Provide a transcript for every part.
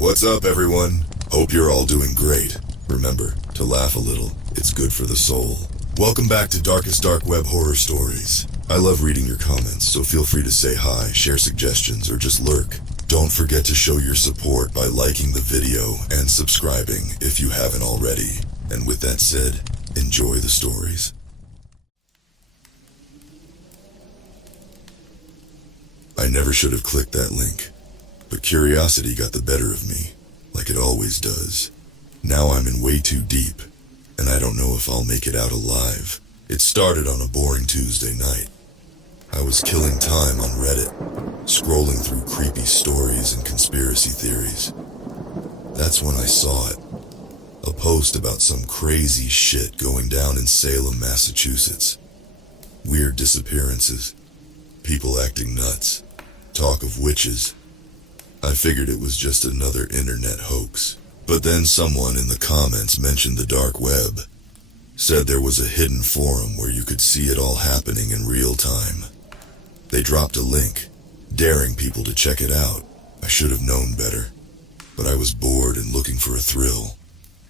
What's up, everyone? Hope you're all doing great. Remember, to laugh a little, it's good for the soul. Welcome back to Darkest Dark Web Horror Stories. I love reading your comments, so feel free to say hi, share suggestions, or just lurk. Don't forget to show your support by liking the video and subscribing if you haven't already. And with that said, enjoy the stories. I never should have clicked that link, but curiosity got the better of me, like it always does. Now I'm in way too deep, and I don't know if I'll make it out alive. It started on a boring Tuesday night. I was killing time on Reddit, scrolling through creepy stories and conspiracy theories. That's when I saw it. A post about some crazy shit going down in Salem, Massachusetts. Weird disappearances, people acting nuts, talk of witches. I figured it was just another internet hoax. But then someone in the comments mentioned the dark web. Said there was a hidden forum where you could see it all happening in real time. They dropped a link, daring people to check it out. I should have known better, but I was bored and looking for a thrill.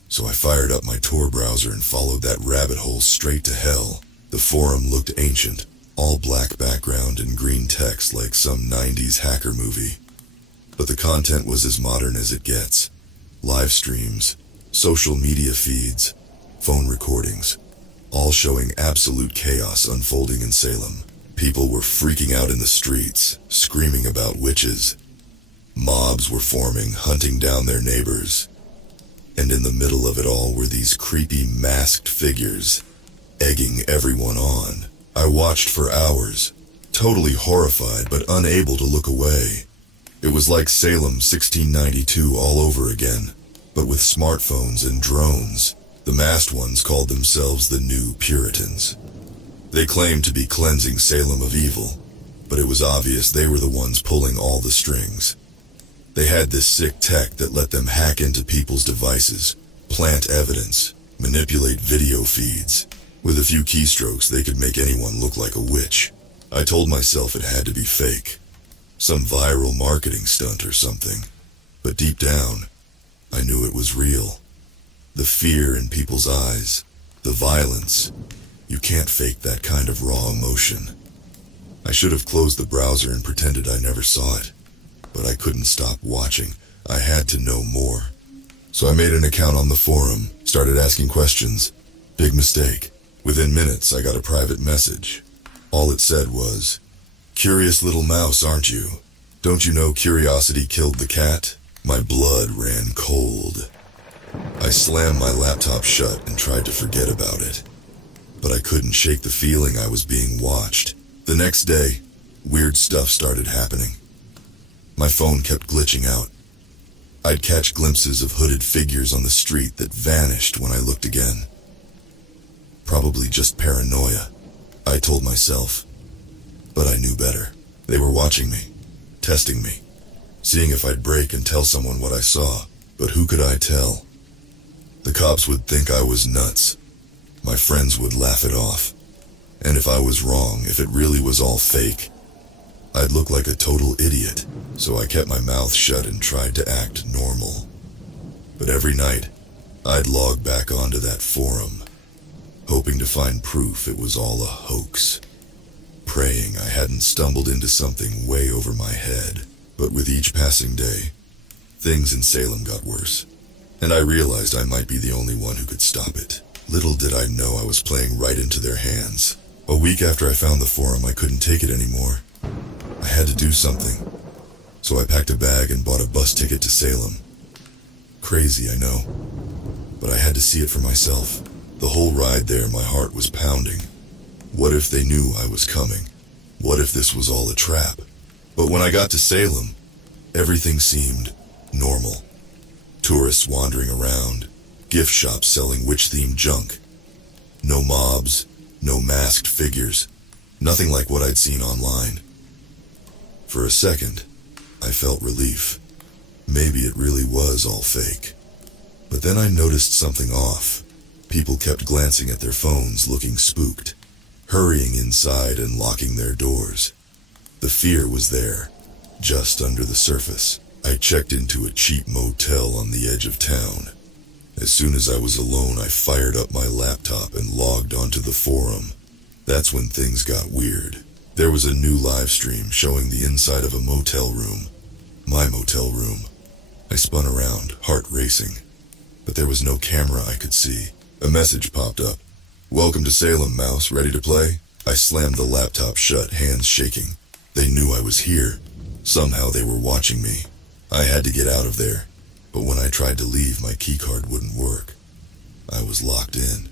So I fired up my Tor browser and followed that rabbit hole straight to hell. The forum looked ancient, all black background and green text like some 90s hacker movie. But the content was as modern as it gets. Live streams, social media feeds, phone recordings, all showing absolute chaos unfolding in Salem. People were freaking out in the streets, screaming about witches. Mobs were forming, hunting down their neighbors. And in the middle of it all were these creepy masked figures, egging everyone on. I watched for hours, totally horrified but unable to look away. It was like Salem 1692 all over again, but with smartphones and drones. The masked ones called themselves the New Puritans. They claimed to be cleansing Salem of evil, but it was obvious they were the ones pulling all the strings. They had this sick tech that let them hack into people's devices, plant evidence, manipulate video feeds. With a few keystrokes, they could make anyone look like a witch. I told myself it had to be fake. Some viral marketing stunt or something. But deep down, I knew it was real. The fear in people's eyes, the violence. You can't fake that kind of raw emotion. I should have closed the browser and pretended I never saw it. But I couldn't stop watching. I had to know more. So I made an account on the forum, started asking questions. Big mistake. Within minutes, I got a private message. All it said was, "Curious little mouse, aren't you? Don't you know curiosity killed the cat?" My blood ran cold. I slammed my laptop shut and tried to forget about it. But I couldn't shake the feeling I was being watched. The next day, weird stuff started happening. My phone kept glitching out. I'd catch glimpses of hooded figures on the street that vanished when I looked again. Probably just paranoia, I told myself. But I knew better. They were watching me, testing me, seeing if I'd break and tell someone what I saw. But who could I tell? The cops would think I was nuts. My friends would laugh it off. And if I was wrong, if it really was all fake, I'd look like a total idiot. So I kept my mouth shut and tried to act normal. But every night, I'd log back onto that forum, hoping to find proof it was all a hoax. Praying I hadn't stumbled into something way over my head. But with each passing day, things in Salem got worse. And I realized I might be the only one who could stop it. Little did I know I was playing right into their hands. A week after I found the forum, I couldn't take it anymore. I had to do something. So I packed a bag and bought a bus ticket to Salem. Crazy, I know. But I had to see it for myself. The whole ride there, my heart was pounding. What if they knew I was coming? What if this was all a trap? But when I got to Salem, everything seemed normal. Tourists wandering around, gift shops selling witch-themed junk. No mobs, no masked figures, nothing like what I'd seen online. For a second, I felt relief. Maybe it really was all fake. But then I noticed something off. People kept glancing at their phones, looking spooked, hurrying inside and locking their doors. The fear was there, just under the surface. I checked into a cheap motel on the edge of town. As soon as I was alone, I fired up my laptop and logged onto the forum. That's when things got weird. There was a new live stream showing the inside of a motel room. My motel room. I spun around, heart racing. But there was no camera I could see. A message popped up. "Welcome to Salem, Mouse. Ready to play?" I slammed the laptop shut, hands shaking. They knew I was here. Somehow they were watching me. I had to get out of there. But when I tried to leave, my keycard wouldn't work. I was locked in.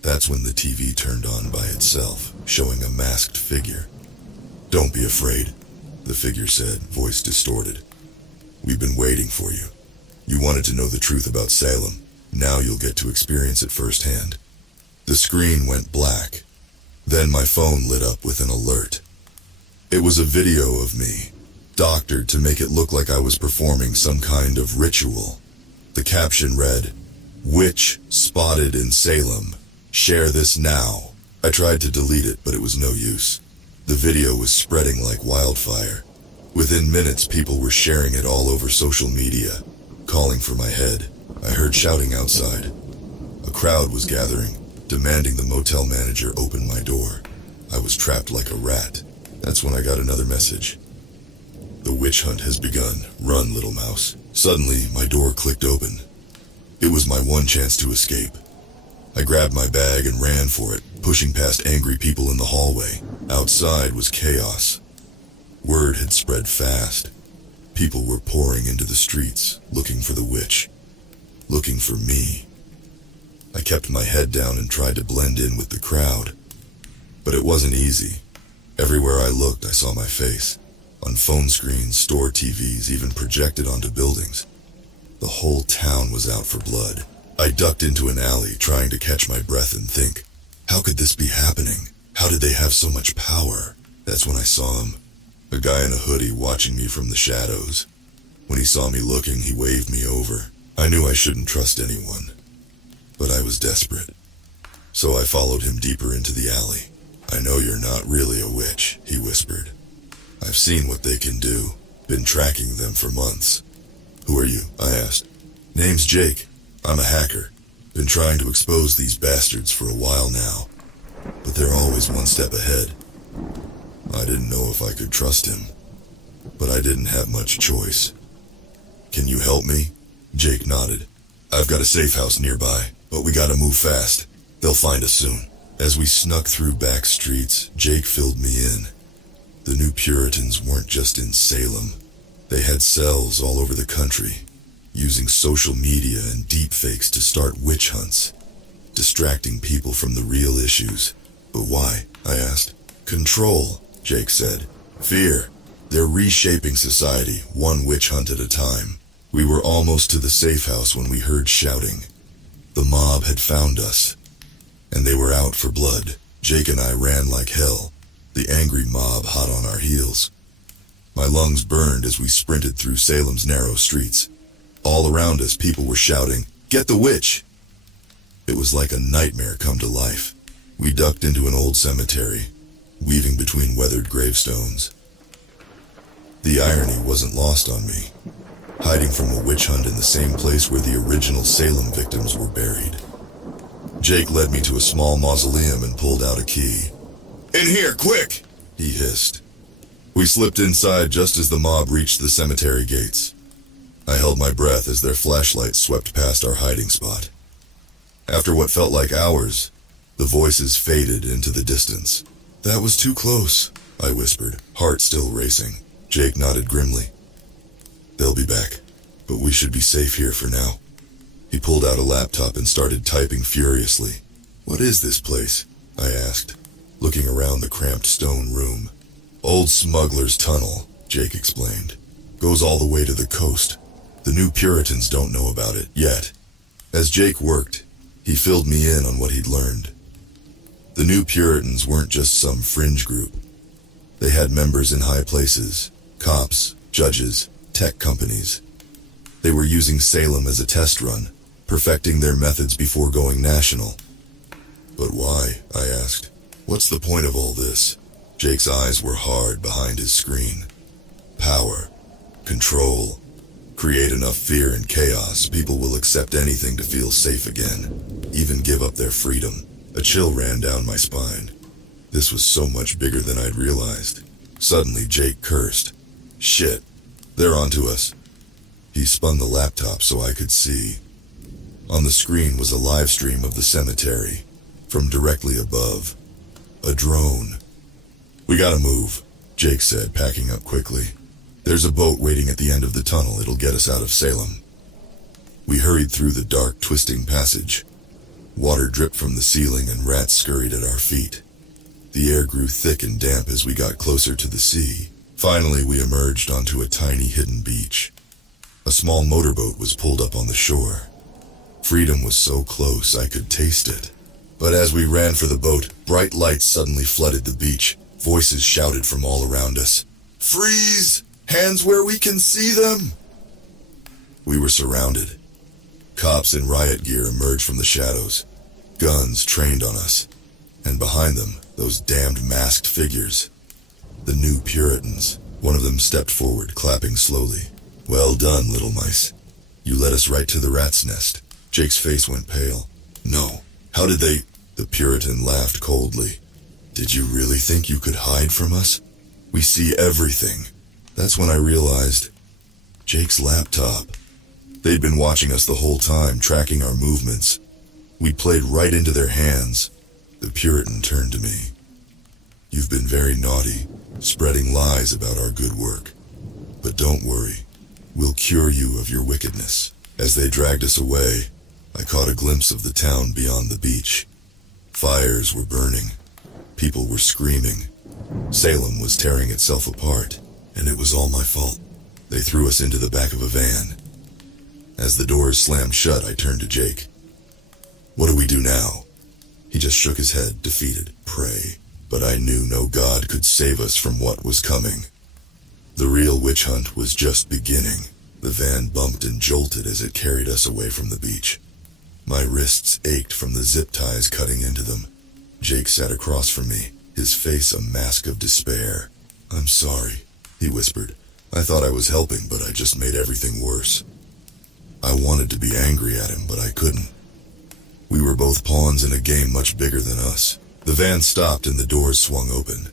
That's when the TV turned on by itself, showing a masked figure. "Don't be afraid," the figure said, voice distorted. "We've been waiting for you. You wanted to know the truth about Salem. Now you'll get to experience it firsthand." The screen went black. Then my phone lit up with an alert. It was a video of me, doctored to make it look like I was performing some kind of ritual. The caption read, "Witch spotted in Salem. Share this now." I tried to delete it, but it was no use. The video was spreading like wildfire. Within minutes, people were sharing it all over social media, calling for my head. I heard shouting outside. A crowd was gathering, demanding the motel manager open my door. I was trapped like a rat. That's when I got another message. "The witch hunt has begun. Run, little mouse." Suddenly, my door clicked open. It was my one chance to escape. I grabbed my bag and ran for it, pushing past angry people in the hallway. Outside was chaos. Word had spread fast. People were pouring into the streets, looking for the witch. Looking for me. I kept my head down and tried to blend in with the crowd. But it wasn't easy. Everywhere I looked, I saw my face. On phone screens, store TVs, even projected onto buildings. The whole town was out for blood. I ducked into an alley, trying to catch my breath and think, how could this be happening? How did they have so much power? That's when I saw him. A guy in a hoodie watching me from the shadows. When he saw me looking, he waved me over. I knew I shouldn't trust anyone. But I was desperate. So I followed him deeper into the alley. "I know you're not really a witch," he whispered. "I've seen what they can do. Been tracking them for months." "Who are you?" I asked. "Name's Jake. I'm a hacker. Been trying to expose these bastards for a while now. But they're always one step ahead." I didn't know if I could trust him. But I didn't have much choice. "Can you help me?" Jake nodded. "I've got a safe house nearby, but we gotta move fast. They'll find us soon." As we snuck through back streets, Jake filled me in. The new Puritans weren't just in Salem. They had cells all over the country, using social media and deepfakes to start witch hunts, distracting people from the real issues. "But why?" I asked. "Control," Jake said. "Fear. They're reshaping society, one witch hunt at a time." We were almost to the safe house when we heard shouting. The mob had found us, and they were out for blood. Jake and I ran like hell, the angry mob hot on our heels. My lungs burned as we sprinted through Salem's narrow streets. All around us, people were shouting, "Get the witch!" It was like a nightmare come to life. We ducked into an old cemetery, weaving between weathered gravestones. The irony wasn't lost on me. Hiding from a witch hunt in the same place where the original Salem victims were buried. Jake led me to a small mausoleum and pulled out a key. "In here, quick!" he hissed. We slipped inside just as the mob reached the cemetery gates. I held my breath as their flashlights swept past our hiding spot. After what felt like hours, the voices faded into the distance. "That was too close," I whispered, heart still racing. Jake nodded grimly. "They'll be back, but we should be safe here for now." He pulled out a laptop and started typing furiously. "What is this place?" I asked, looking around the cramped stone room. "Old Smuggler's Tunnel," Jake explained. "Goes all the way to the coast. The new Puritans don't know about it yet." As Jake worked, he filled me in on what he'd learned. The new Puritans weren't just some fringe group. They had members in high places, cops, judges, tech companies. They were using Salem as a test run, perfecting their methods before going national. "But why?" I asked. "What's the point of all this?" Jake's eyes were hard behind his screen. "Power. Control. Create enough fear and chaos, people will accept anything to feel safe again, even give up their freedom. A chill ran down my spine. This was so much bigger than I'd realized. Suddenly, Jake cursed. Shit, they're onto us. He spun the laptop so I could see. On the screen was a live stream of the cemetery. From directly above. A drone. We gotta move, Jake said, packing up quickly. There's a boat waiting at the end of the tunnel. It'll get us out of Salem. We hurried through the dark, twisting passage. Water dripped from the ceiling and rats scurried at our feet. The air grew thick and damp as we got closer to the sea. Finally, we emerged onto a tiny hidden beach. A small motorboat was pulled up on the shore. Freedom was so close I could taste it. But as we ran for the boat, bright lights suddenly flooded the beach. Voices shouted from all around us. Freeze! Hands where we can see them! We were surrounded. Cops in riot gear emerged from the shadows. Guns trained on us. And behind them, those damned masked figures. The new Puritans. One of them stepped forward, clapping slowly. Well done, little mice. You led us right to the rat's nest. Jake's face went pale. No. How did they... The Puritan laughed coldly. Did you really think you could hide from us? We see everything. That's when I realized. Jake's laptop. They'd been watching us the whole time, tracking our movements. We played right into their hands. The Puritan turned to me. You've been very naughty, spreading lies about our good work. But don't worry. We'll cure you of your wickedness. As they dragged us away, I caught a glimpse of the town beyond the beach. Fires were burning. People were screaming. Salem was tearing itself apart, and it was all my fault. They threw us into the back of a van. As the doors slammed shut, I turned to Jake. What do we do now? He just shook his head, defeated. Pray. But I knew no god could save us from what was coming. The real witch hunt was just beginning. The van bumped and jolted as it carried us away from the beach. My wrists ached from the zip ties cutting into them. Jake sat across from me, his face a mask of despair. I'm sorry, he whispered. I thought I was helping, but I just made everything worse. I wanted to be angry at him, but I couldn't. We were both pawns in a game much bigger than us. The van stopped and the doors swung open.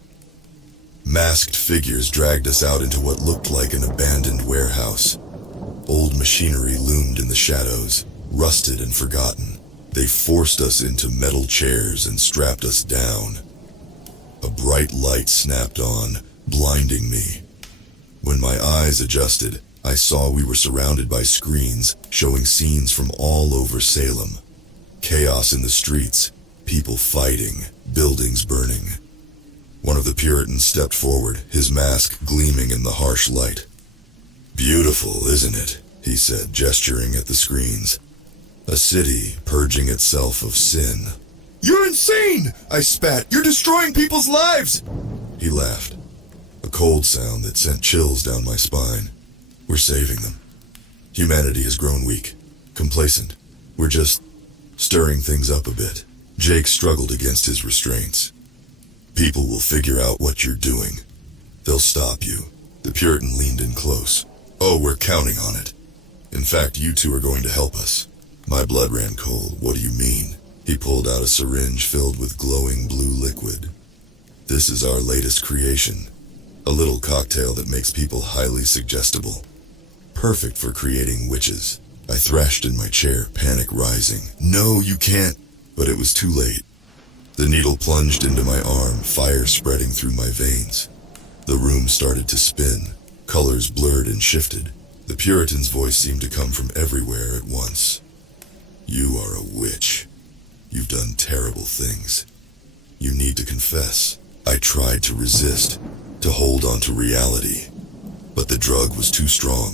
Masked figures dragged us out into what looked like an abandoned warehouse. Old machinery loomed in the shadows, rusted and forgotten. They forced us into metal chairs and strapped us down. A bright light snapped on, blinding me. When my eyes adjusted, I saw we were surrounded by screens showing scenes from all over Salem. Chaos in the streets, people fighting, buildings burning. One of the Puritans stepped forward, his mask gleaming in the harsh light. Beautiful, isn't it? He said, gesturing at the screens. A city purging itself of sin. You're insane! I spat. You're destroying people's lives! He laughed. A cold sound that sent chills down my spine. We're saving them. Humanity has grown weak, complacent. We're just stirring things up a bit. Jake struggled against his restraints. People will figure out what you're doing. They'll stop you. The Puritan leaned in close. Oh, we're counting on it. In fact, you two are going to help us. My blood ran cold. What do you mean? He pulled out a syringe filled with glowing blue liquid. This is our latest creation. A little cocktail that makes people highly suggestible. Perfect for creating witches. I thrashed in my chair, panic rising. No, you can't. But it was too late. The needle plunged into my arm, fire spreading through my veins. The room started to spin. Colors blurred and shifted. The Puritan's voice seemed to come from everywhere at once. You are a witch. You've done terrible things. You need to confess. I tried to resist, to hold on to reality. But the drug was too strong.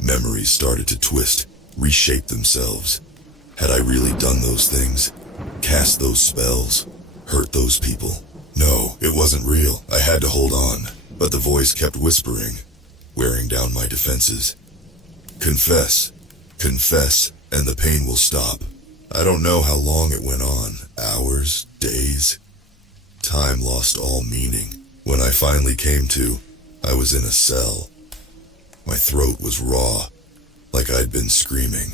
Memories started to twist, reshape themselves. Had I really done those things? Cast those spells? Hurt those people? No, it wasn't real. I had to hold on. But the voice kept whispering, wearing down my defenses. Confess. Confess, and the pain will stop. I don't know how long it went on. Hours? Days? Time lost all meaning. When I finally came to, I was in a cell. My throat was raw. like I'd been screaming.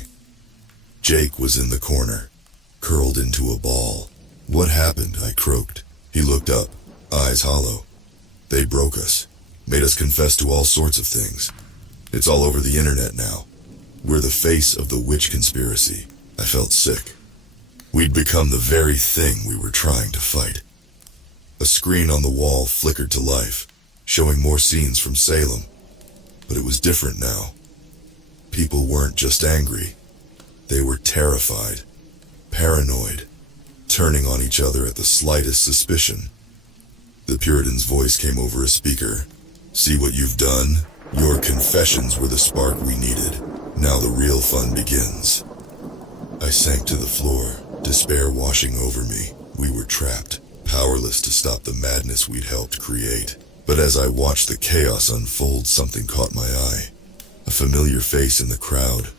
Jake was in the corner, curled into a ball. "What happened?" I croaked. He looked up, eyes hollow. "They broke us, made us confess to all sorts of things. It's all over the internet now. We're the face of the witch conspiracy." I felt sick. We'd become the very thing we were trying to fight. A screen on the wall flickered to life, showing more scenes from Salem. But it was different now. People weren't just angry. They were terrified, paranoid, turning on each other at the slightest suspicion. The Puritan's voice came over a speaker. "See what you've done? Your confessions were the spark we needed. Now the real fun begins." I sank to the floor, despair washing over me. We were trapped, powerless to stop the madness we'd helped create. But as I watched the chaos unfold, something caught my eye. A familiar face in the crowd.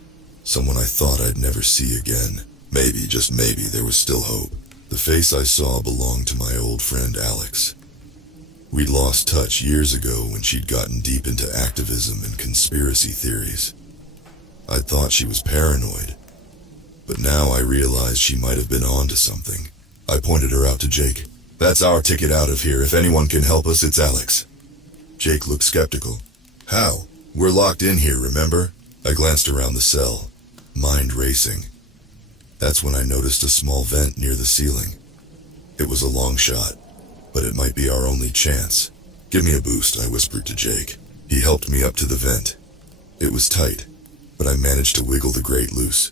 Someone I thought I'd never see again. Maybe, just maybe, there was still hope. The face I saw belonged to my old friend Alex. We'd lost touch years ago when she'd gotten deep into activism and conspiracy theories. I'd thought she was paranoid, but now I realized she might have been onto something. I pointed her out to Jake. "That's our ticket out of here. If anyone can help us, it's Alex." Jake looked skeptical. "How? We're locked in here, remember?" I glanced around the cell, mind racing. That's when I noticed a small vent near the ceiling. It was a long shot, but it might be our only chance. "Give me a boost," I whispered to Jake. He helped me up to the vent. It was tight, but I managed to wiggle the grate loose.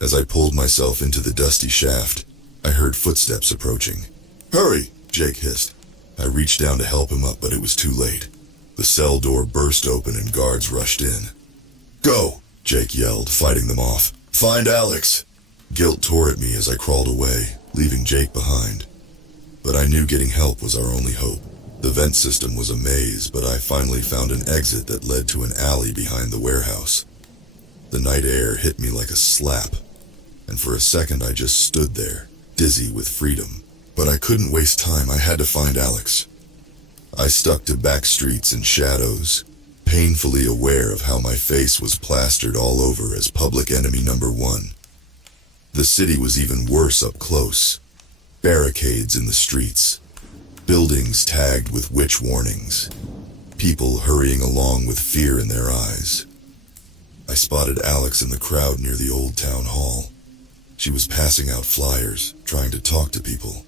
As I pulled myself into the dusty shaft, I heard footsteps approaching. "Hurry!" Jake hissed. I reached down to help him up, but it was too late. The cell door burst open and guards rushed in. "Go!" Jake yelled, fighting them off. "Find Alex!" Guilt tore at me as I crawled away, leaving Jake behind. But I knew getting help was our only hope. The vent system was a maze, but I finally found an exit that led to an alley behind the warehouse. The night air hit me like a slap, and for a second I just stood there, dizzy with freedom. But I couldn't waste time. I had to find Alex. I stuck to back streets and shadows, painfully aware of how my face was plastered all over as public enemy number one. The city was even worse up close. Barricades in the streets, buildings tagged with witch warnings, people hurrying along with fear in their eyes. I spotted Alex in the crowd near the old town hall. She was passing out flyers, trying to talk to people,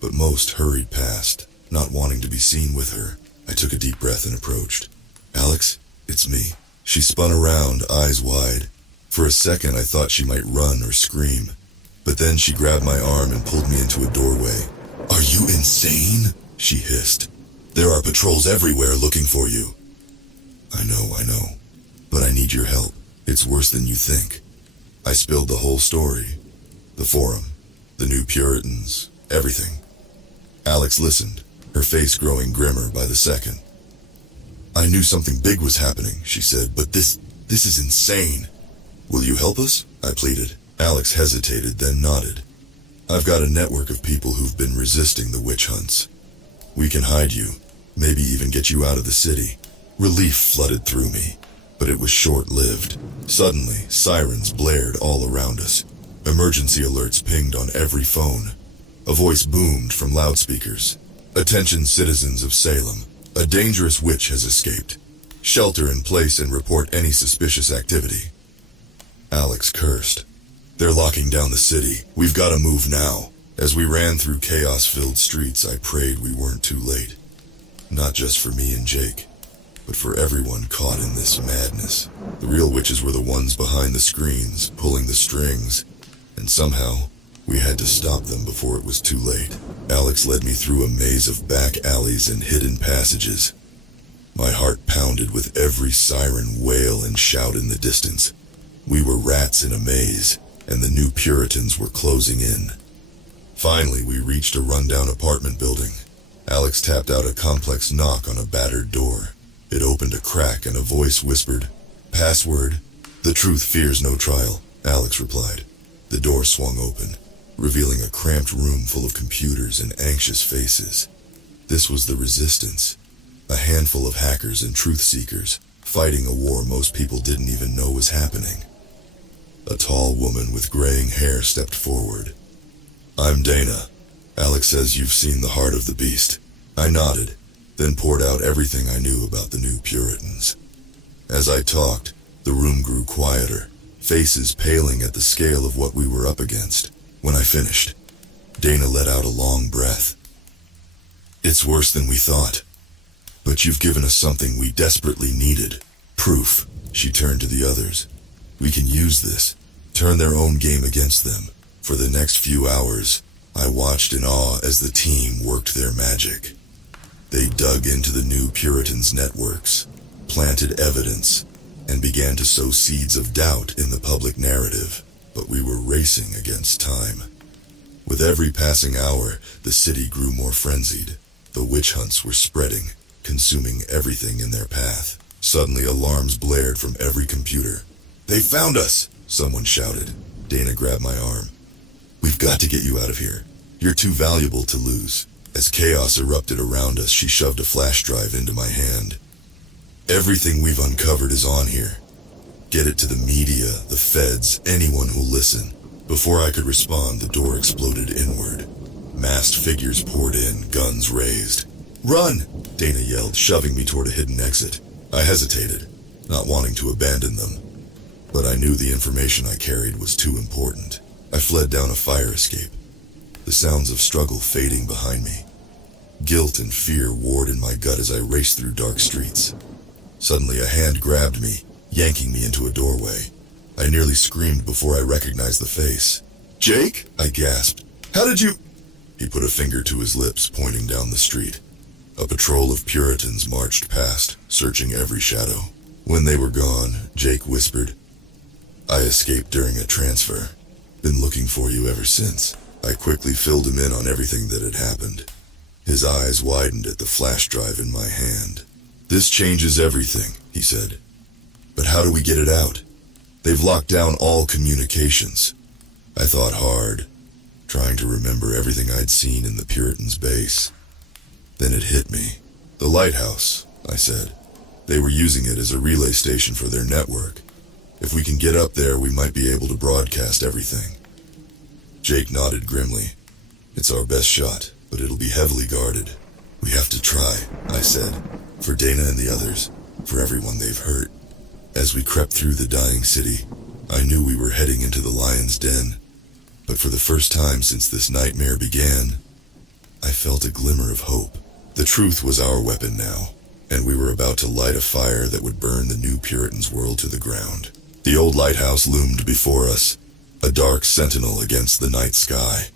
but most hurried past, not wanting to be seen with her. I took a deep breath and approached. "Alex, it's me." She spun around, eyes wide. For a second I thought she might run or scream, but then she grabbed my arm and pulled me into a doorway. "Are you insane?" she hissed. "There are patrols everywhere looking for you." I know, but I need your help. It's worse than you think." I spilled the whole story. The forum, the new Puritans, everything. Alex listened, her face growing grimmer by the second. "I knew something big was happening," she said, "but this is insane." "Will you help us?" I pleaded. Alex hesitated, then nodded. "I've got a network of people who've been resisting the witch hunts. We can hide you, maybe even get you out of the city." Relief flooded through me, but it was short-lived. Suddenly, sirens blared all around us. Emergency alerts pinged on every phone. A voice boomed from loudspeakers. "Attention citizens of Salem. A dangerous witch has escaped. Shelter in place and report any suspicious activity." Alex cursed. "They're locking down the city. We've got to move now." As we ran through chaos-filled streets, I prayed we weren't too late. Not just for me and Jake, but for everyone caught in this madness. The real witches were the ones behind the screens, pulling the strings, and somehow we had to stop them before it was too late. Alex led me through a maze of back alleys and hidden passages. My heart pounded with every siren wail and shout in the distance. We were rats in a maze, and the new Puritans were closing in. Finally, we reached a rundown apartment building. Alex tapped out a complex knock on a battered door. It opened a crack and a voice whispered, "Password." "The truth fears no trial," Alex replied. The door swung open, revealing a cramped room full of computers and anxious faces. This was the resistance, a handful of hackers and truth seekers, fighting a war most people didn't even know was happening. A tall woman with graying hair stepped forward. "I'm Dana. Alex says you've seen the heart of the beast." I nodded, then poured out everything I knew about the new Puritans. As I talked, the room grew quieter, faces paling at the scale of what we were up against. When I finished, Dana let out a long breath. "It's worse than we thought. But you've given us something we desperately needed. Proof." She turned to the others. "We can use this, turn their own game against them." For the next few hours, I watched in awe as the team worked their magic. They dug into the new Puritans' networks, planted evidence, and began to sow seeds of doubt in the public narrative. But we were racing against time. With every passing hour, the city grew more frenzied. The witch hunts were spreading, consuming everything in their path. Suddenly, alarms blared from every computer. "They found us!" someone shouted. Dana grabbed my arm. "We've got to get you out of here. You're too valuable to lose." As chaos erupted around us, she shoved a flash drive into my hand. "Everything we've uncovered is on here. Get it to the media, the feds, anyone who'll listen." Before I could respond, the door exploded inward. Masked figures poured in, guns raised. "Run!" Dana yelled, shoving me toward a hidden exit. I hesitated, not wanting to abandon them. But I knew the information I carried was too important. I fled down a fire escape, the sounds of struggle fading behind me. Guilt and fear warred in my gut as I raced through dark streets. Suddenly a hand grabbed me, yanking me into a doorway. I nearly screamed before I recognized the face. "Jake?" I gasped. "How did you—" He put a finger to his lips, pointing down the street. A patrol of Puritans marched past, searching every shadow. When they were gone, Jake whispered, "I escaped during a transfer. Been looking for you ever since." I quickly filled him in on everything that had happened. His eyes widened at the flash drive in my hand. "This changes everything," he said. "But how do we get it out? They've locked down all communications." I thought hard, trying to remember everything I'd seen in the Puritans' base. Then it hit me. "The lighthouse," I said. "They were using it as a relay station for their network. If we can get up there, we might be able to broadcast everything." Jake nodded grimly. "It's our best shot, but it'll be heavily guarded." "We have to try," I said. "For Dana and the others, for everyone they've hurt." As we crept through the dying city, I knew we were heading into the lion's den. But for the first time since this nightmare began, I felt a glimmer of hope. The truth was our weapon now, and we were about to light a fire that would burn the new Puritans' world to the ground. The old lighthouse loomed before us, a dark sentinel against the night sky.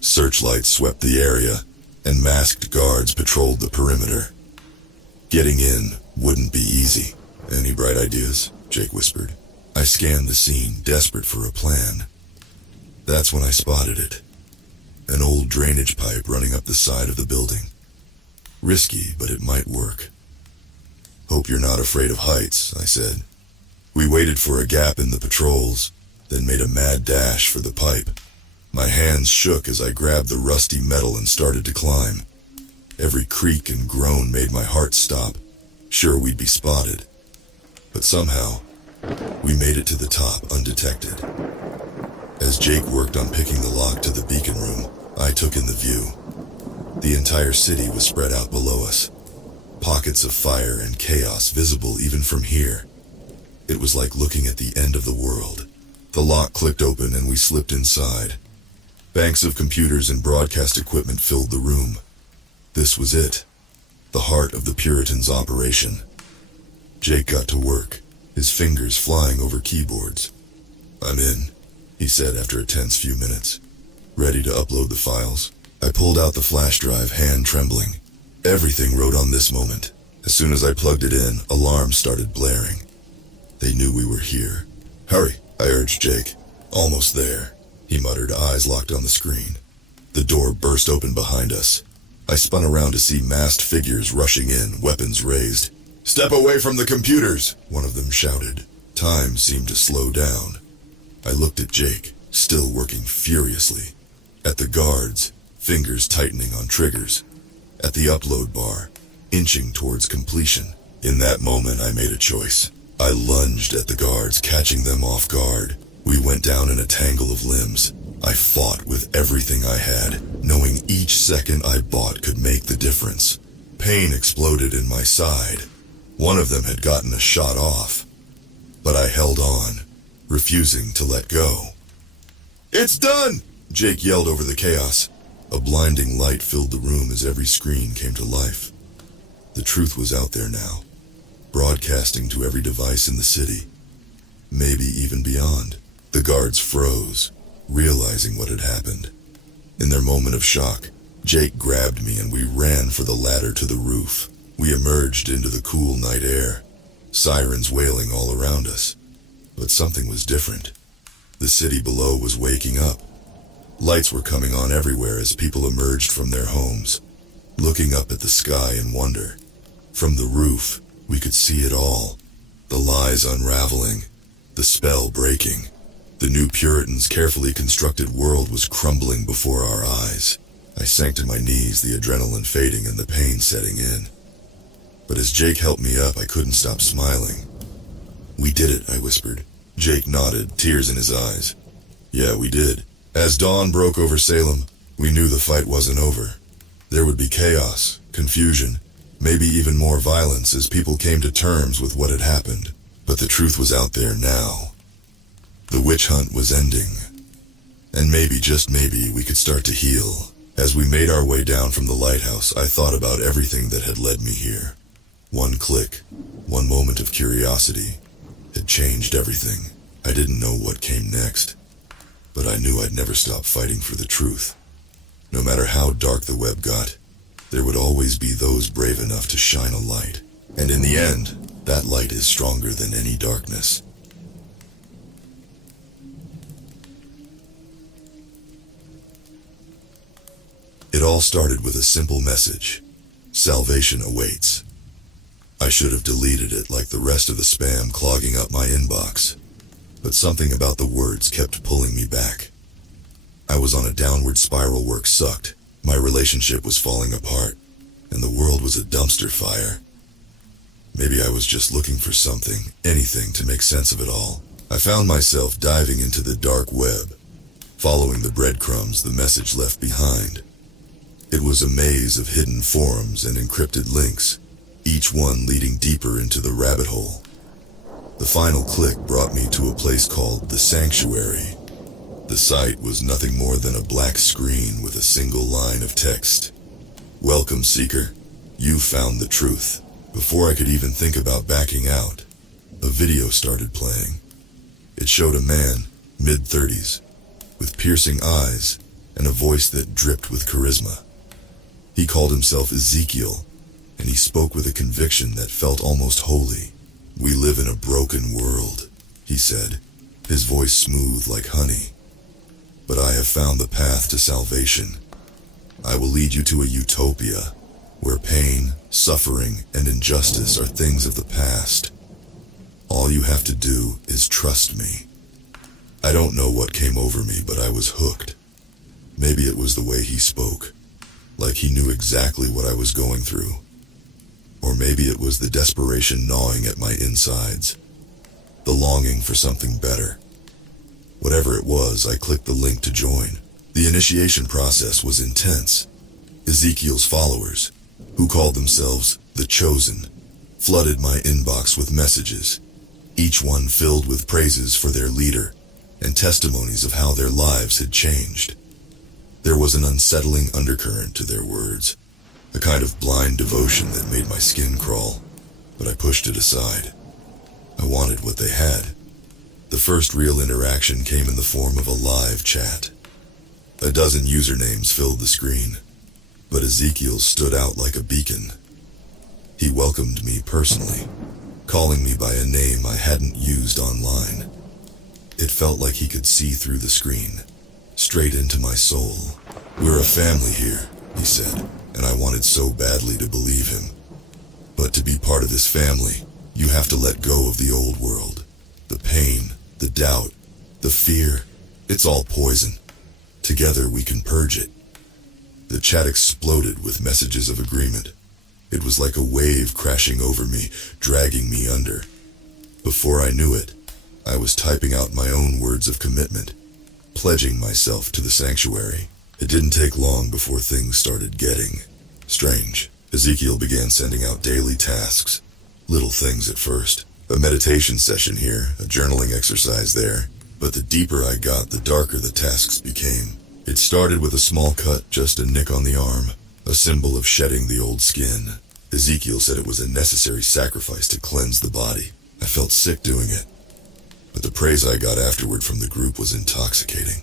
Searchlights swept the area, and masked guards patrolled the perimeter. Getting in wouldn't be easy. "Any bright ideas?" Jake whispered. I scanned the scene, desperate for a plan. That's when I spotted it. An old drainage pipe running up the side of the building. Risky, but it might work. "Hope you're not afraid of heights," I said. We waited for a gap in the patrols, then made a mad dash for the pipe. My hands shook as I grabbed the rusty metal and started to climb. Every creak and groan made my heart stop, sure we'd be spotted. But somehow, we made it to the top undetected. As Jake worked on picking the lock to the beacon room, I took in the view. The entire city was spread out below us, pockets of fire and chaos visible even from here. It was like looking at the end of the world. The lock clicked open and we slipped inside. Banks of computers and broadcast equipment filled the room. This was it, the heart of the Puritans' operation. Jake got to work, his fingers flying over keyboards. "I'm in," he said after a tense few minutes. "Ready to upload the files?" I pulled out the flash drive, hand trembling. Everything rode on this moment. As soon as I plugged it in, alarms started blaring. They knew we were here. "Hurry," I urged Jake. "Almost there," he muttered, eyes locked on the screen. The door burst open behind us. I spun around to see masked figures rushing in, weapons raised. "Step away from the computers," one of them shouted. Time seemed to slow down. I looked at Jake, still working furiously. At the guards, fingers tightening on triggers. At the upload bar, inching towards completion. In that moment, I made a choice. I lunged at the guards, catching them off guard. We went down in a tangle of limbs. I fought with everything I had, knowing each second I bought could make the difference. Pain exploded in my side. One of them had gotten a shot off. But I held on, refusing to let go. "It's done!" Jake yelled over the chaos. A blinding light filled the room as every screen came to life. The truth was out there now, broadcasting to every device in the city, maybe even beyond. The guards froze, realizing what had happened. In their moment of shock, Jake grabbed me and we ran for the ladder to the roof. We emerged into the cool night air, sirens wailing all around us. But something was different. The city below was waking up. Lights were coming on everywhere as people emerged from their homes, looking up at the sky in wonder. From the roof, we could see it all. The lies unraveling, the spell breaking. The new Puritan's carefully constructed world was crumbling before our eyes. I sank to my knees, the adrenaline fading and the pain setting in. But as Jake helped me up, I couldn't stop smiling. "We did it," I whispered. Jake nodded, tears in his eyes. "Yeah, we did." As dawn broke over Salem, we knew the fight wasn't over. There would be chaos, confusion, maybe even more violence as people came to terms with what had happened. But the truth was out there now. The witch hunt was ending. And maybe, just maybe, we could start to heal. As we made our way down from the lighthouse, I thought about everything that had led me here. One click, one moment of curiosity, had changed everything. I didn't know what came next, but I knew I'd never stop fighting for the truth. No matter how dark the web got, there would always be those brave enough to shine a light. And in the end, that light is stronger than any darkness. It all started with a simple message: salvation awaits. I should have deleted it like the rest of the spam clogging up my inbox, but something about the words kept pulling me back. I was on a downward spiral, work sucked, my relationship was falling apart, and the world was a dumpster fire. Maybe I was just looking for something, anything to make sense of it all. I found myself diving into the dark web, following the breadcrumbs the message left behind. It was a maze of hidden forums and encrypted links, each one leading deeper into the rabbit hole. The final click brought me to a place called the Sanctuary. The site was nothing more than a black screen with a single line of text. "Welcome, Seeker. You've found the truth." Before I could even think about backing out, a video started playing. It showed a man, mid-30s, with piercing eyes and a voice that dripped with charisma. He called himself Ezekiel, and he spoke with a conviction that felt almost holy. "We live in a broken world," he said, his voice smooth like honey. "But I have found the path to salvation. I will lead you to a utopia, where pain, suffering, and injustice are things of the past. All you have to do is trust me." I don't know what came over me, but I was hooked. Maybe it was the way he spoke, like he knew exactly what I was going through. Or maybe it was the desperation gnawing at my insides, the longing for something better. Whatever it was, I clicked the link to join. The initiation process was intense. Ezekiel's followers, who called themselves the Chosen, flooded my inbox with messages, each one filled with praises for their leader and testimonies of how their lives had changed. There was an unsettling undercurrent to their words, a kind of blind devotion that made my skin crawl, but I pushed it aside. I wanted what they had. The first real interaction came in the form of a live chat. A dozen usernames filled the screen, but Ezekiel stood out like a beacon. He welcomed me personally, calling me by a name I hadn't used online. It felt like he could see through the screen, straight into my soul. "We're a family here," he said, and I wanted so badly to believe him. But to be part of this family, you have to let go of the old world. The pain, the doubt, the fear, it's all poison. Together we can purge it. The chat exploded with messages of agreement. It was like a wave crashing over me, dragging me under. Before I knew it, I was typing out my own words of commitment, pledging myself to the sanctuary. It didn't take long before things started getting strange. Ezekiel began sending out daily tasks, little things at first. A meditation session here, a journaling exercise there. But the deeper I got, the darker the tasks became. It started with a small cut, just a nick on the arm, a symbol of shedding the old skin. Ezekiel said it was a necessary sacrifice to cleanse the body. I felt sick doing it, but the praise I got afterward from the group was intoxicating.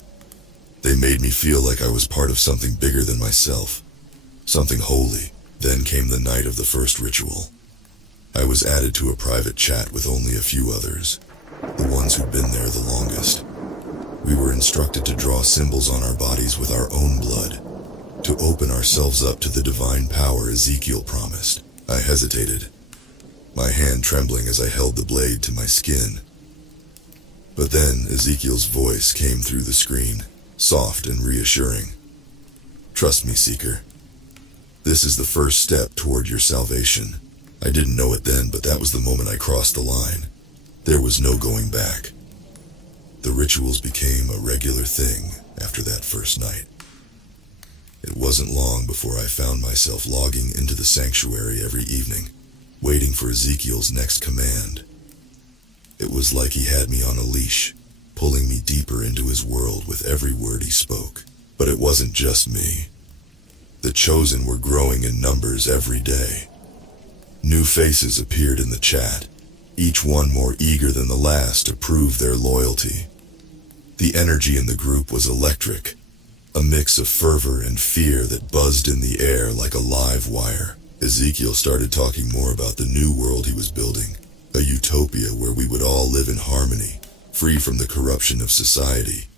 They made me feel like I was part of something bigger than myself, something holy. Then came the night of the first ritual. I was added to a private chat with only a few others, the ones who'd been there the longest. We were instructed to draw symbols on our bodies with our own blood, to open ourselves up to the divine power Ezekiel promised. I hesitated, my hand trembling as I held the blade to my skin. But then Ezekiel's voice came through the screen, soft and reassuring. "Trust me, Seeker. This is the first step toward your salvation." I didn't know it then, but that was the moment I crossed the line. There was no going back. The rituals became a regular thing after that first night. It wasn't long before I found myself logging into the sanctuary every evening, waiting for Ezekiel's next command. It was like he had me on a leash, pulling me deeper into his world with every word he spoke. But it wasn't just me. The chosen were growing in numbers every day. New faces appeared in the chat, each one more eager than the last to prove their loyalty. The energy in the group was electric, a mix of fervor and fear that buzzed in the air like a live wire. Ezekiel started talking more about the new world he was building, a utopia where we would all live in harmony, free from the corruption of society.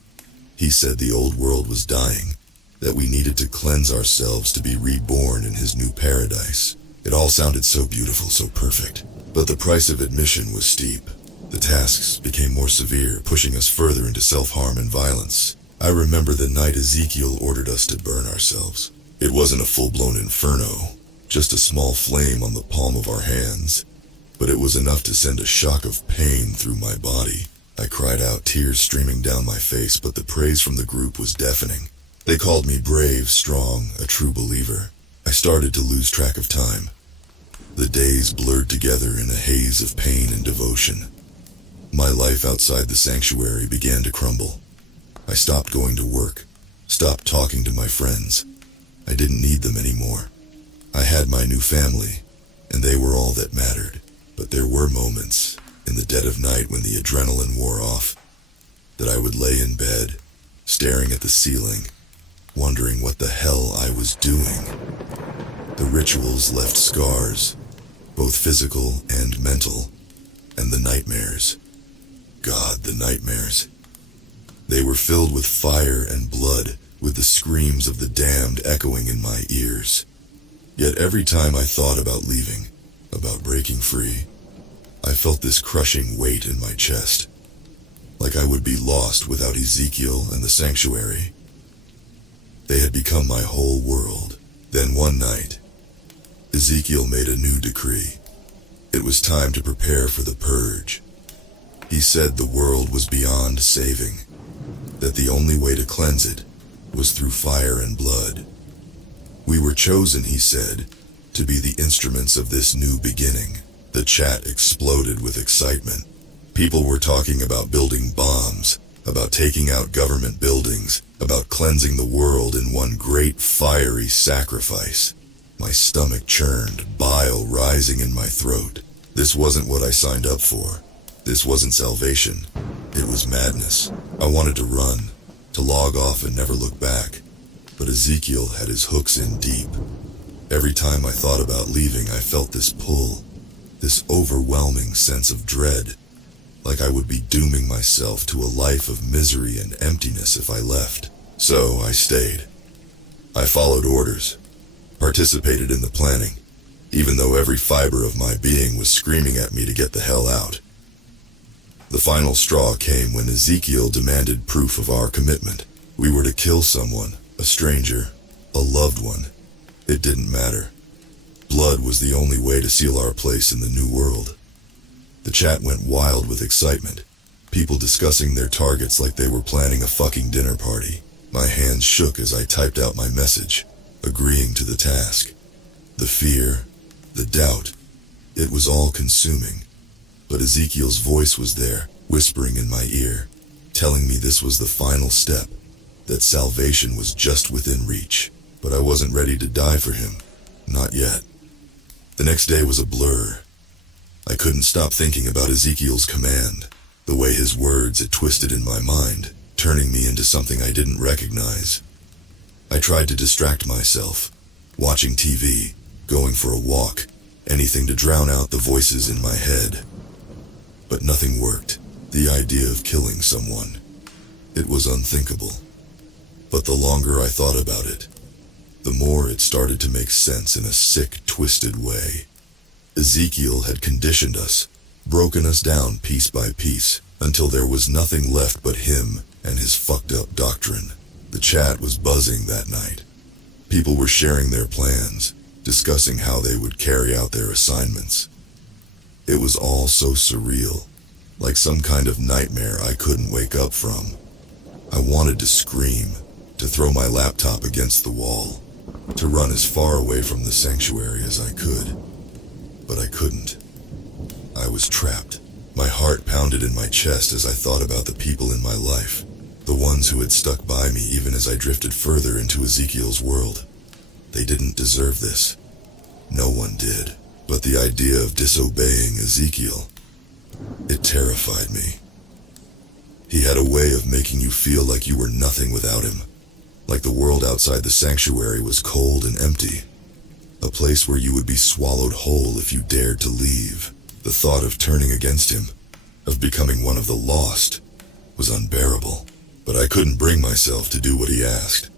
He said the old world was dying, that we needed to cleanse ourselves to be reborn in his new paradise. It all sounded so beautiful, so perfect. But the price of admission was steep. The tasks became more severe, pushing us further into self-harm and violence. I remember the night Ezekiel ordered us to burn ourselves. It wasn't a full-blown inferno, just a small flame on the palm of our hands. But it was enough to send a shock of pain through my body. I cried out, tears streaming down my face, but the praise from the group was deafening. They called me brave, strong, a true believer. I started to lose track of time. The days blurred together in a haze of pain and devotion. My life outside the sanctuary began to crumble. I stopped going to work, stopped talking to my friends. I didn't need them anymore. I had my new family, and they were all that mattered. But there were moments, in the dead of night when the adrenaline wore off, that I would lay in bed, staring at the ceiling, wondering what the hell I was doing. The rituals left scars, both physical and mental, and the nightmares. God, the nightmares. They were filled with fire and blood, with the screams of the damned echoing in my ears. Yet every time I thought about leaving, about breaking free, I felt this crushing weight in my chest, like I would be lost without Ezekiel and the sanctuary. They had become my whole world. Then one night, Ezekiel made a new decree. It was time to prepare for the purge. He said the world was beyond saving, that the only way to cleanse it was through fire and blood. We were chosen, he said, to be the instruments of this new beginning. The chat exploded with excitement. People were talking about building bombs, about taking out government buildings, about cleansing the world in one great fiery sacrifice. My stomach churned, bile rising in my throat. This wasn't what I signed up for. This wasn't salvation. It was madness. I wanted to run, to log off and never look back. But Ezekiel had his hooks in deep. Every time I thought about leaving, I felt this pull, this overwhelming sense of dread, like I would be dooming myself to a life of misery and emptiness if I left. So I stayed. I followed orders, participated in the planning, even though every fiber of my being was screaming at me to get the hell out. The final straw came when Ezekiel demanded proof of our commitment. We were to kill someone, a stranger, a loved one. It didn't matter. Blood was the only way to seal our place in the new world. The chat went wild with excitement, people discussing their targets like they were planning a fucking dinner party. My hands shook as I typed out my message, agreeing to the task. The fear, the doubt, it was all consuming. But Ezekiel's voice was there, whispering in my ear, telling me this was the final step, that salvation was just within reach. But I wasn't ready to die for him. Not yet. The next day was a blur. I couldn't stop thinking about Ezekiel's command, the way his words had twisted in my mind, turning me into something I didn't recognize. I tried to distract myself, watching TV, going for a walk, anything to drown out the voices in my head. But nothing worked. The idea of killing someone, it was unthinkable. But the longer I thought about it, the more it started to make sense in a sick, twisted way. Ezekiel had conditioned us, broken us down piece by piece, until there was nothing left but him and his fucked up doctrine. The chat was buzzing that night. People were sharing their plans, discussing how they would carry out their assignments. It was all so surreal, like some kind of nightmare I couldn't wake up from. I wanted to scream, to throw my laptop against the wall, to run as far away from the sanctuary as I could. But I couldn't. I was trapped. My heart pounded in my chest as I thought about the people in my life, the ones who had stuck by me even as I drifted further into Ezekiel's world. They didn't deserve this. No one did. But the idea of disobeying Ezekiel, it terrified me. He had a way of making you feel like you were nothing without him, like the world outside the sanctuary was cold and empty, a place where you would be swallowed whole if you dared to leave. The thought of turning against him, of becoming one of the lost, was unbearable. But I couldn't bring myself to do what he asked.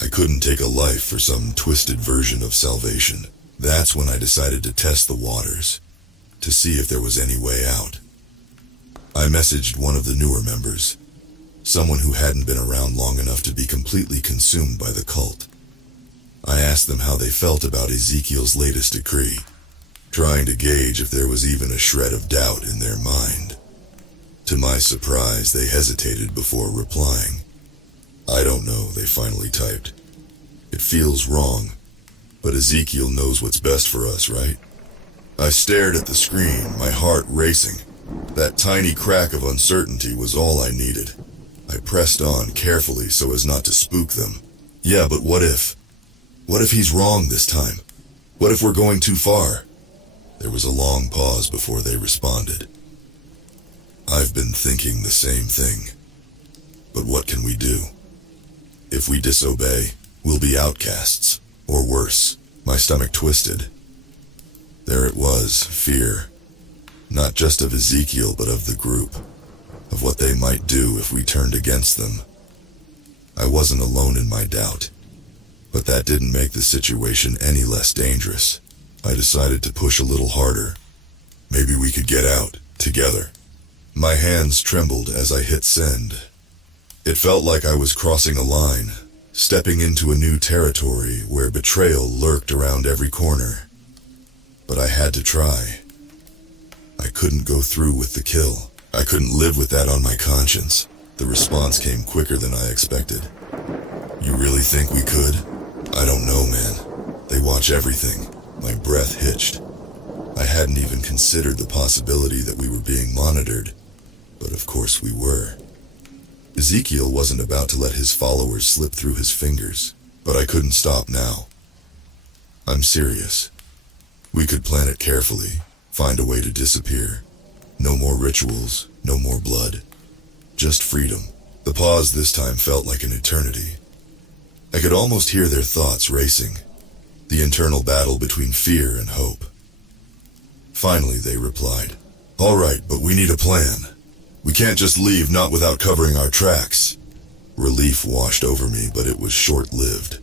I couldn't take a life for some twisted version of salvation. That's when I decided to test the waters, to see if there was any way out. I messaged one of the newer members, someone who hadn't been around long enough to be completely consumed by the cult. I asked them how they felt about Ezekiel's latest decree, trying to gauge if there was even a shred of doubt in their mind. To my surprise, they hesitated before replying. "I don't know," they finally typed. "It feels wrong, but Ezekiel knows what's best for us, right?" I stared at the screen, my heart racing. That tiny crack of uncertainty was all I needed. I pressed on carefully so as not to spook them. "Yeah, but what if? What if he's wrong this time? What if we're going too far?" There was a long pause before they responded. "I've been thinking the same thing. But what can we do? If we disobey, we'll be outcasts, or worse." My stomach twisted. There it was, fear. Not just of Ezekiel, but of the group. Of what they might do if we turned against them. I wasn't alone in my doubt. But that didn't make the situation any less dangerous. I decided to push a little harder. Maybe we could get out, together. My hands trembled as I hit send. It felt like I was crossing a line, stepping into a new territory where betrayal lurked around every corner. But I had to try. I couldn't go through with the kill. I couldn't live with that on my conscience. The response came quicker than I expected. "You really think we could?" "I don't know, man. They watch everything." My breath hitched. I hadn't even considered the possibility that we were being monitored, but of course we were. Ezekiel wasn't about to let his followers slip through his fingers, but I couldn't stop now. I'm serious. We could plan it carefully, find a way to disappear. No more rituals, no more blood. Just freedom. The pause this time felt like an eternity. I could almost hear their thoughts racing, the internal battle between fear and hope. Finally, they replied, "All right, but we need a plan. We can't just leave not without covering our tracks." Relief washed over me, but it was short-lived.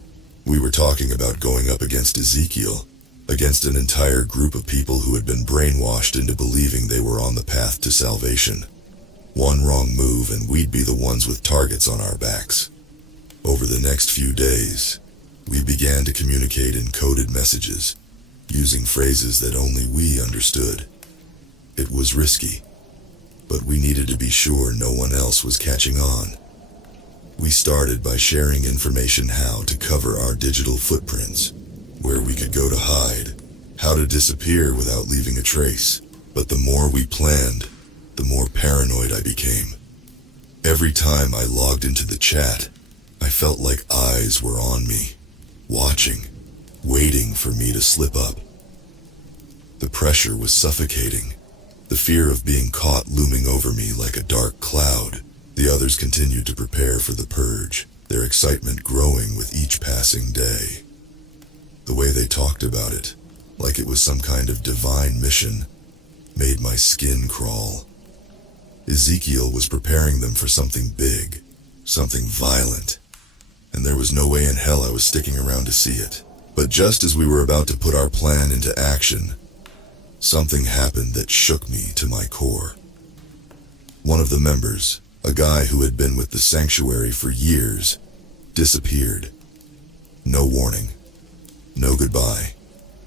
We were talking about going up against Ezekiel, against an entire group of people who had been brainwashed into believing they were on the path to salvation. One wrong move and we'd be the ones with targets on our backs. Over the next few days, we began to communicate in coded messages, using phrases that only we understood. It was risky, but we needed to be sure no one else was catching on. We started by sharing information how to cover our digital footprints, where we could go to hide, how to disappear without leaving a trace. But the more we planned, the more paranoid I became. Every time I logged into the chat, I felt like eyes were on me, watching, waiting for me to slip up. The pressure was suffocating, the fear of being caught looming over me like a dark cloud. The others continued to prepare for the purge, their excitement growing with each passing day. The way they talked about it, like it was some kind of divine mission, made my skin crawl. Ezekiel was preparing them for something big, something violent, and there was no way in hell I was sticking around to see it. But just as we were about to put our plan into action, something happened that shook me to my core. One of the members, a guy who had been with the sanctuary for years, disappeared. No warning, no goodbye,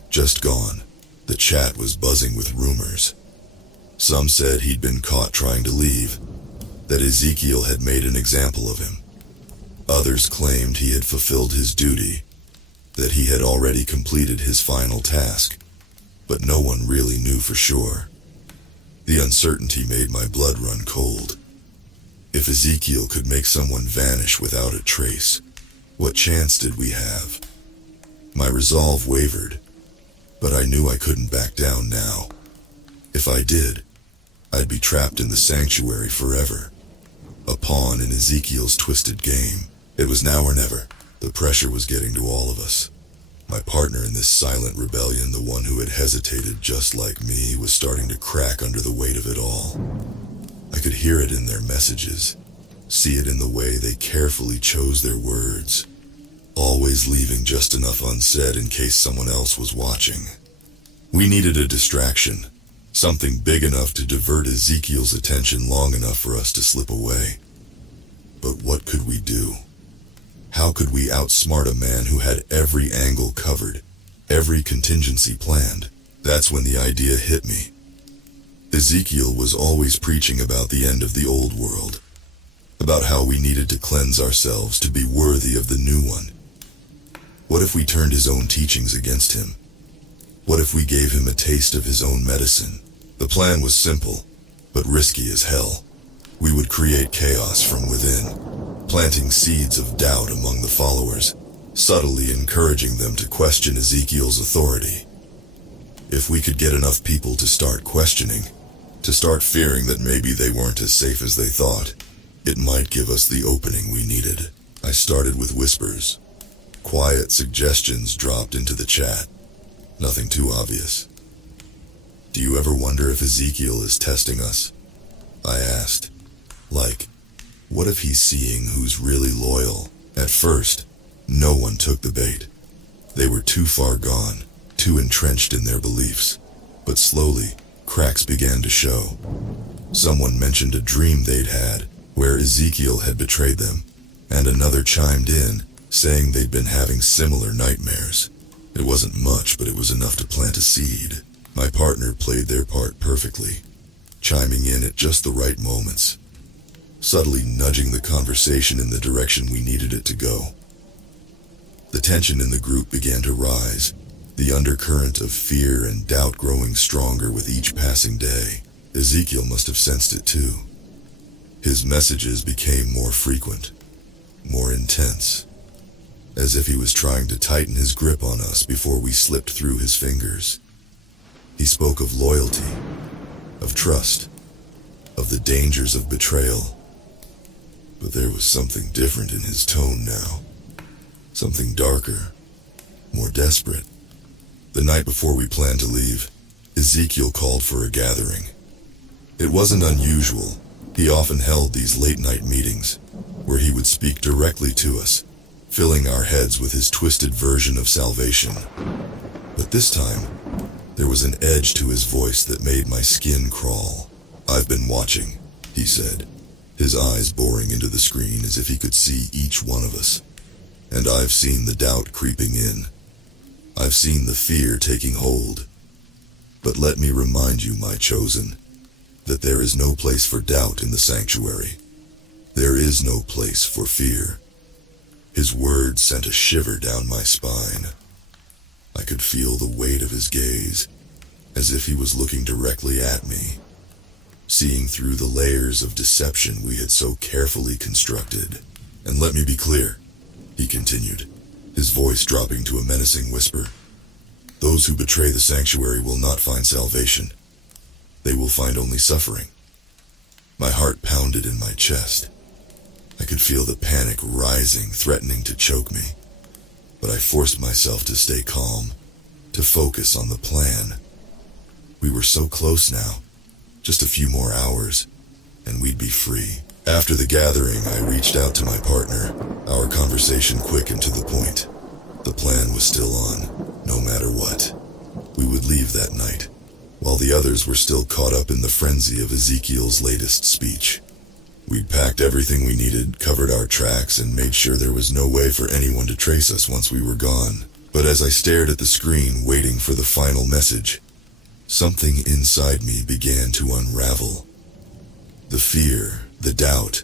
just gone. The chat was buzzing with rumors. Some said he'd been caught trying to leave, that Ezekiel had made an example of him. Others claimed he had fulfilled his duty, that he had already completed his final task, but no one really knew for sure. The uncertainty made my blood run cold. If Ezekiel could make someone vanish without a trace, what chance did we have? My resolve wavered, but I knew I couldn't back down now. If I did, I'd be trapped in the sanctuary forever, a pawn in Ezekiel's twisted game. It was now or never. The pressure was getting to all of us. My partner in this silent rebellion, the one who had hesitated just like me, was starting to crack under the weight of it all. I could hear it in their messages, see it in the way they carefully chose their words, always leaving just enough unsaid in case someone else was watching. We needed a distraction, something big enough to divert Ezekiel's attention long enough for us to slip away. But what could we do? How could we outsmart a man who had every angle covered, every contingency planned? That's when the idea hit me. Ezekiel was always preaching about the end of the old world, about how we needed to cleanse ourselves to be worthy of the new one. What if we turned his own teachings against him? What if we gave him a taste of his own medicine? The plan was simple, but risky as hell. We would create chaos from within, planting seeds of doubt among the followers, subtly encouraging them to question Ezekiel's authority. If we could get enough people to start questioning, to start fearing that maybe they weren't as safe as they thought, it might give us the opening we needed. I started with whispers. Quiet suggestions dropped into the chat. Nothing too obvious. Do you ever wonder if Ezekiel is testing us? I asked. Like, what if he's seeing who's really loyal? At first, no one took the bait. They were too far gone, too entrenched in their beliefs. But slowly, cracks began to show. Someone mentioned a dream they'd had, where Ezekiel had betrayed them, and another chimed in, saying they'd been having similar nightmares. It wasn't much, but it was enough to plant a seed. My partner played their part perfectly, chiming in at just the right moments, subtly nudging the conversation in the direction we needed it to go. The tension in the group began to rise, the undercurrent of fear and doubt growing stronger with each passing day. Ezekiel must have sensed it too. His messages became more frequent, more intense, as if he was trying to tighten his grip on us before we slipped through his fingers. He spoke of loyalty, of trust, of the dangers of betrayal. But there was something different in his tone now. Something darker, more desperate. The night before we planned to leave, Ezekiel called for a gathering. It wasn't unusual. He often held these late-night meetings, where he would speak directly to us, filling our heads with his twisted version of salvation. But this time, there was an edge to his voice that made my skin crawl. "I've been watching," he said, his eyes boring into the screen as if he could see each one of us. "And I've seen the doubt creeping in. I've seen the fear taking hold. But let me remind you, my chosen, that there is no place for doubt in the sanctuary. There is no place for fear. His words sent a shiver down my spine. I could feel the weight of his gaze, as if he was looking directly at me, seeing through the layers of deception we had so carefully constructed. And let me be clear, he continued, his voice dropping to a menacing whisper. Those who betray the sanctuary will not find salvation. They will find only suffering. My heart pounded in my chest. I could feel the panic rising, threatening to choke me. But I forced myself to stay calm, to focus on the plan. We were so close now, just a few more hours, and we'd be free. After the gathering, I reached out to my partner. Our conversation quick and to the point. The plan was still on, no matter what. We would leave that night, while the others were still caught up in the frenzy of Ezekiel's latest speech. We'd packed everything we needed, covered our tracks, and made sure there was no way for anyone to trace us once we were gone. But as I stared at the screen, waiting for the final message, something inside me began to unravel. The fear, the doubt,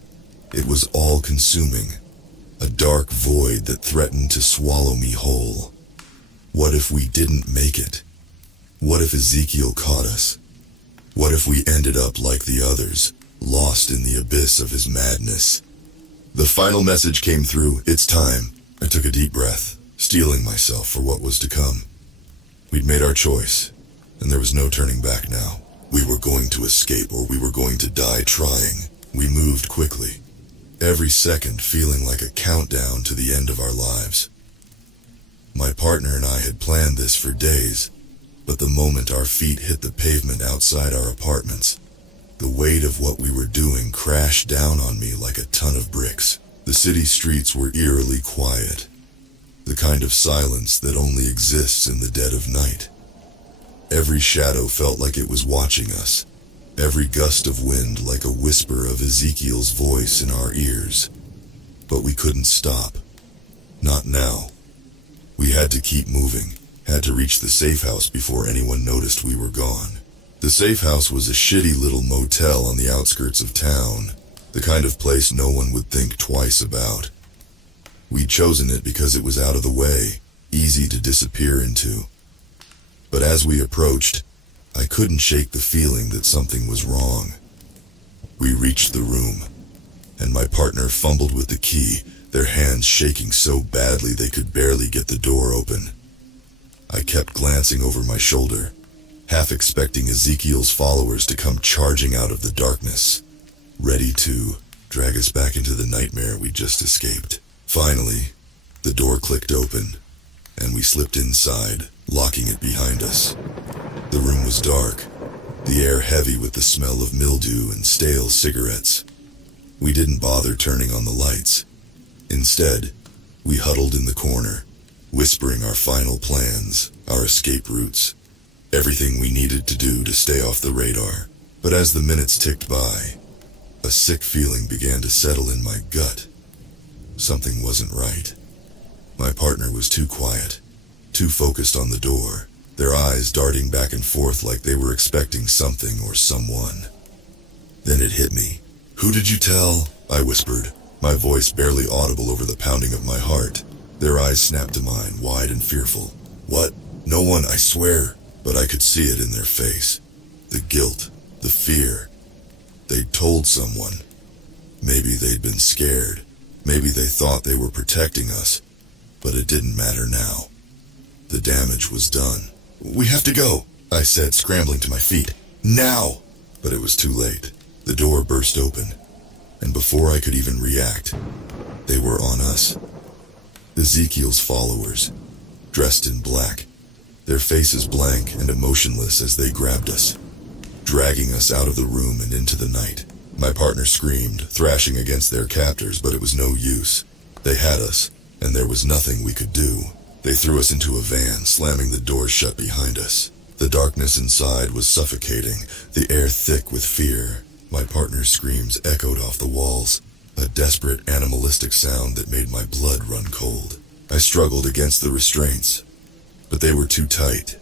it was all-consuming, a dark void that threatened to swallow me whole. What if we didn't make it? What if Ezekiel caught us? What if we ended up like the others, lost in the abyss of his madness? The final message came through. It's time. I took a deep breath, steeling myself for what was to come. We'd made our choice, and there was no turning back now. We were going to escape, or we were going to die trying. We moved quickly, every second feeling like a countdown to the end of our lives. My partner and I had planned this for days, but the moment our feet hit the pavement outside our apartments, the weight of what we were doing crashed down on me like a ton of bricks. The city streets were eerily quiet, the kind of silence that only exists in the dead of night. Every shadow felt like it was watching us, every gust of wind like a whisper of Ezekiel's voice in our ears. But we couldn't stop. Not now. We had to keep moving, had to reach the safe house before anyone noticed we were gone. The safe house was a shitty little motel on the outskirts of town, the kind of place no one would think twice about. We'd chosen it because it was out of the way, easy to disappear into. But as we approached, I couldn't shake the feeling that something was wrong. We reached the room, and my partner fumbled with the key, their hands shaking so badly they could barely get the door open. I kept glancing over my shoulder, half expecting Ezekiel's followers to come charging out of the darkness, ready to drag us back into the nightmare we just escaped. Finally, the door clicked open, and we slipped inside, locking it behind us. The room was dark, the air heavy with the smell of mildew and stale cigarettes. We didn't bother turning on the lights. Instead, we huddled in the corner, whispering our final plans, our escape routes, everything we needed to do to stay off the radar. But as the minutes ticked by, a sick feeling began to settle in my gut. Something wasn't right. My partner was too quiet, too focused on the door, their eyes darting back and forth like they were expecting something or someone. Then it hit me. "Who did you tell?" I whispered, my voice barely audible over the pounding of my heart. Their eyes snapped to mine, wide and fearful. "What? No one, I swear." But I could see it in their face. The guilt, the fear. They'd told someone. Maybe they'd been scared. Maybe they thought they were protecting us. But it didn't matter now. The damage was done. "We have to go," I said, scrambling to my feet. "Now!" But it was too late. The door burst open, and before I could even react, they were on us. Ezekiel's followers, dressed in black, their faces blank and emotionless as they grabbed us, dragging us out of the room and into the night. My partner screamed, thrashing against their captors, but it was no use. They had us, and there was nothing we could do. They threw us into a van, slamming the doors shut behind us. The darkness inside was suffocating, the air thick with fear. My partner's screams echoed off the walls, a desperate animalistic sound that made my blood run cold. I struggled against the restraints, but they were too tight,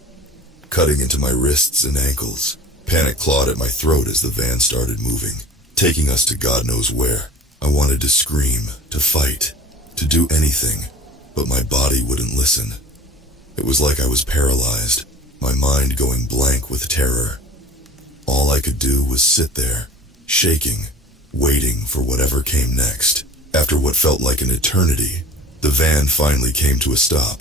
cutting into my wrists and ankles. Panic clawed at my throat as the van started moving, taking us to God knows where. I wanted to scream, to fight, to do anything, but my body wouldn't listen. It was like I was paralyzed, my mind going blank with terror. All I could do was sit there, shaking, waiting for whatever came next. After what felt like an eternity, the van finally came to a stop.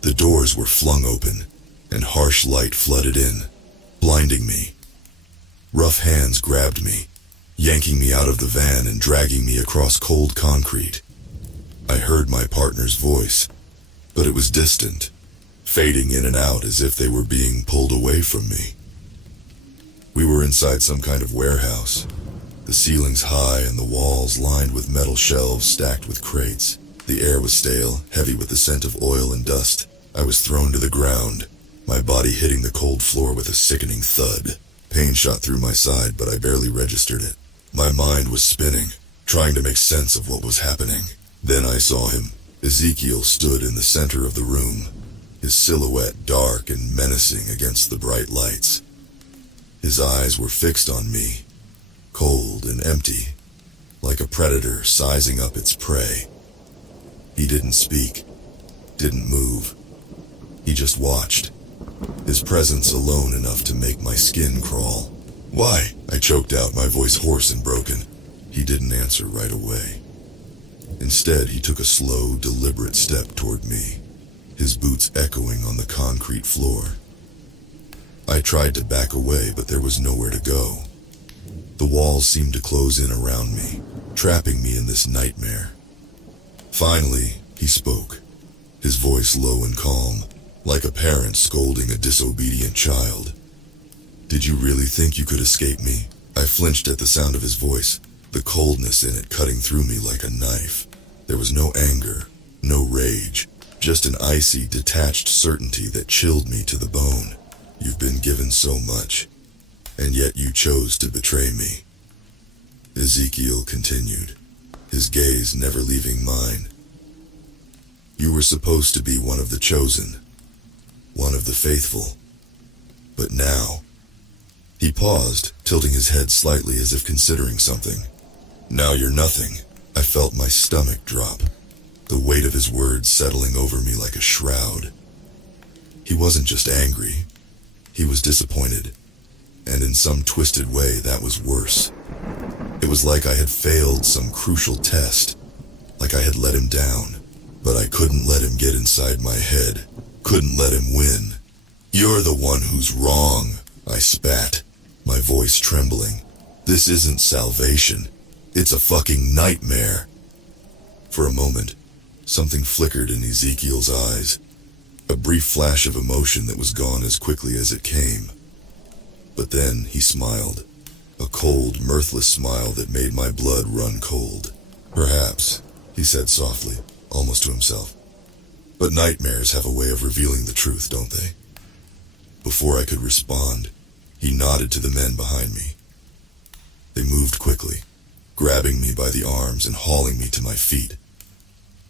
The doors were flung open, and harsh light flooded in, blinding me. Rough hands grabbed me, yanking me out of the van and dragging me across cold concrete. I heard my partner's voice, but it was distant, fading in and out as if they were being pulled away from me. We were inside some kind of warehouse, the ceilings high and the walls lined with metal shelves stacked with crates. The air was stale, heavy with the scent of oil and dust. I was thrown to the ground, my body hitting the cold floor with a sickening thud. Pain shot through my side, but I barely registered it. My mind was spinning, trying to make sense of what was happening. Then I saw him. Ezekiel stood in the center of the room, his silhouette dark and menacing against the bright lights. His eyes were fixed on me, cold and empty, like a predator sizing up its prey. He didn't speak, didn't move. He just watched, his presence alone enough to make my skin crawl. "Why?" I choked out, my voice hoarse and broken. He didn't answer right away. Instead, he took a slow, deliberate step toward me, his boots echoing on the concrete floor. I tried to back away, but there was nowhere to go. The walls seemed to close in around me, trapping me in this nightmare. Finally, he spoke, his voice low and calm, like a parent scolding a disobedient child. "Did you really think you could escape me?" I flinched at the sound of his voice, the coldness in it cutting through me like a knife. There was no anger, no rage, just an icy, detached certainty that chilled me to the bone. "You've been given so much, and yet you chose to betray me," Ezekiel continued, his gaze never leaving mine. "You were supposed to be one of the chosen, one of the faithful. But now..." He paused, tilting his head slightly as if considering something. "Now you're nothing." I felt my stomach drop, the weight of his words settling over me like a shroud. He wasn't just angry, he was disappointed, and in some twisted way that was worse. It was like I had failed some crucial test, like I had let him down, but I couldn't let him get inside my head, couldn't let him win. "You're the one who's wrong," I spat, my voice trembling. "This isn't salvation. It's a fucking nightmare." For a moment, something flickered in Ezekiel's eyes, a brief flash of emotion that was gone as quickly as it came. But then he smiled, a cold, mirthless smile that made my blood run cold. "Perhaps," he said softly, almost to himself. "But nightmares have a way of revealing the truth, don't they?" Before I could respond, he nodded to the men behind me. They moved quickly, grabbing me by the arms and hauling me to my feet.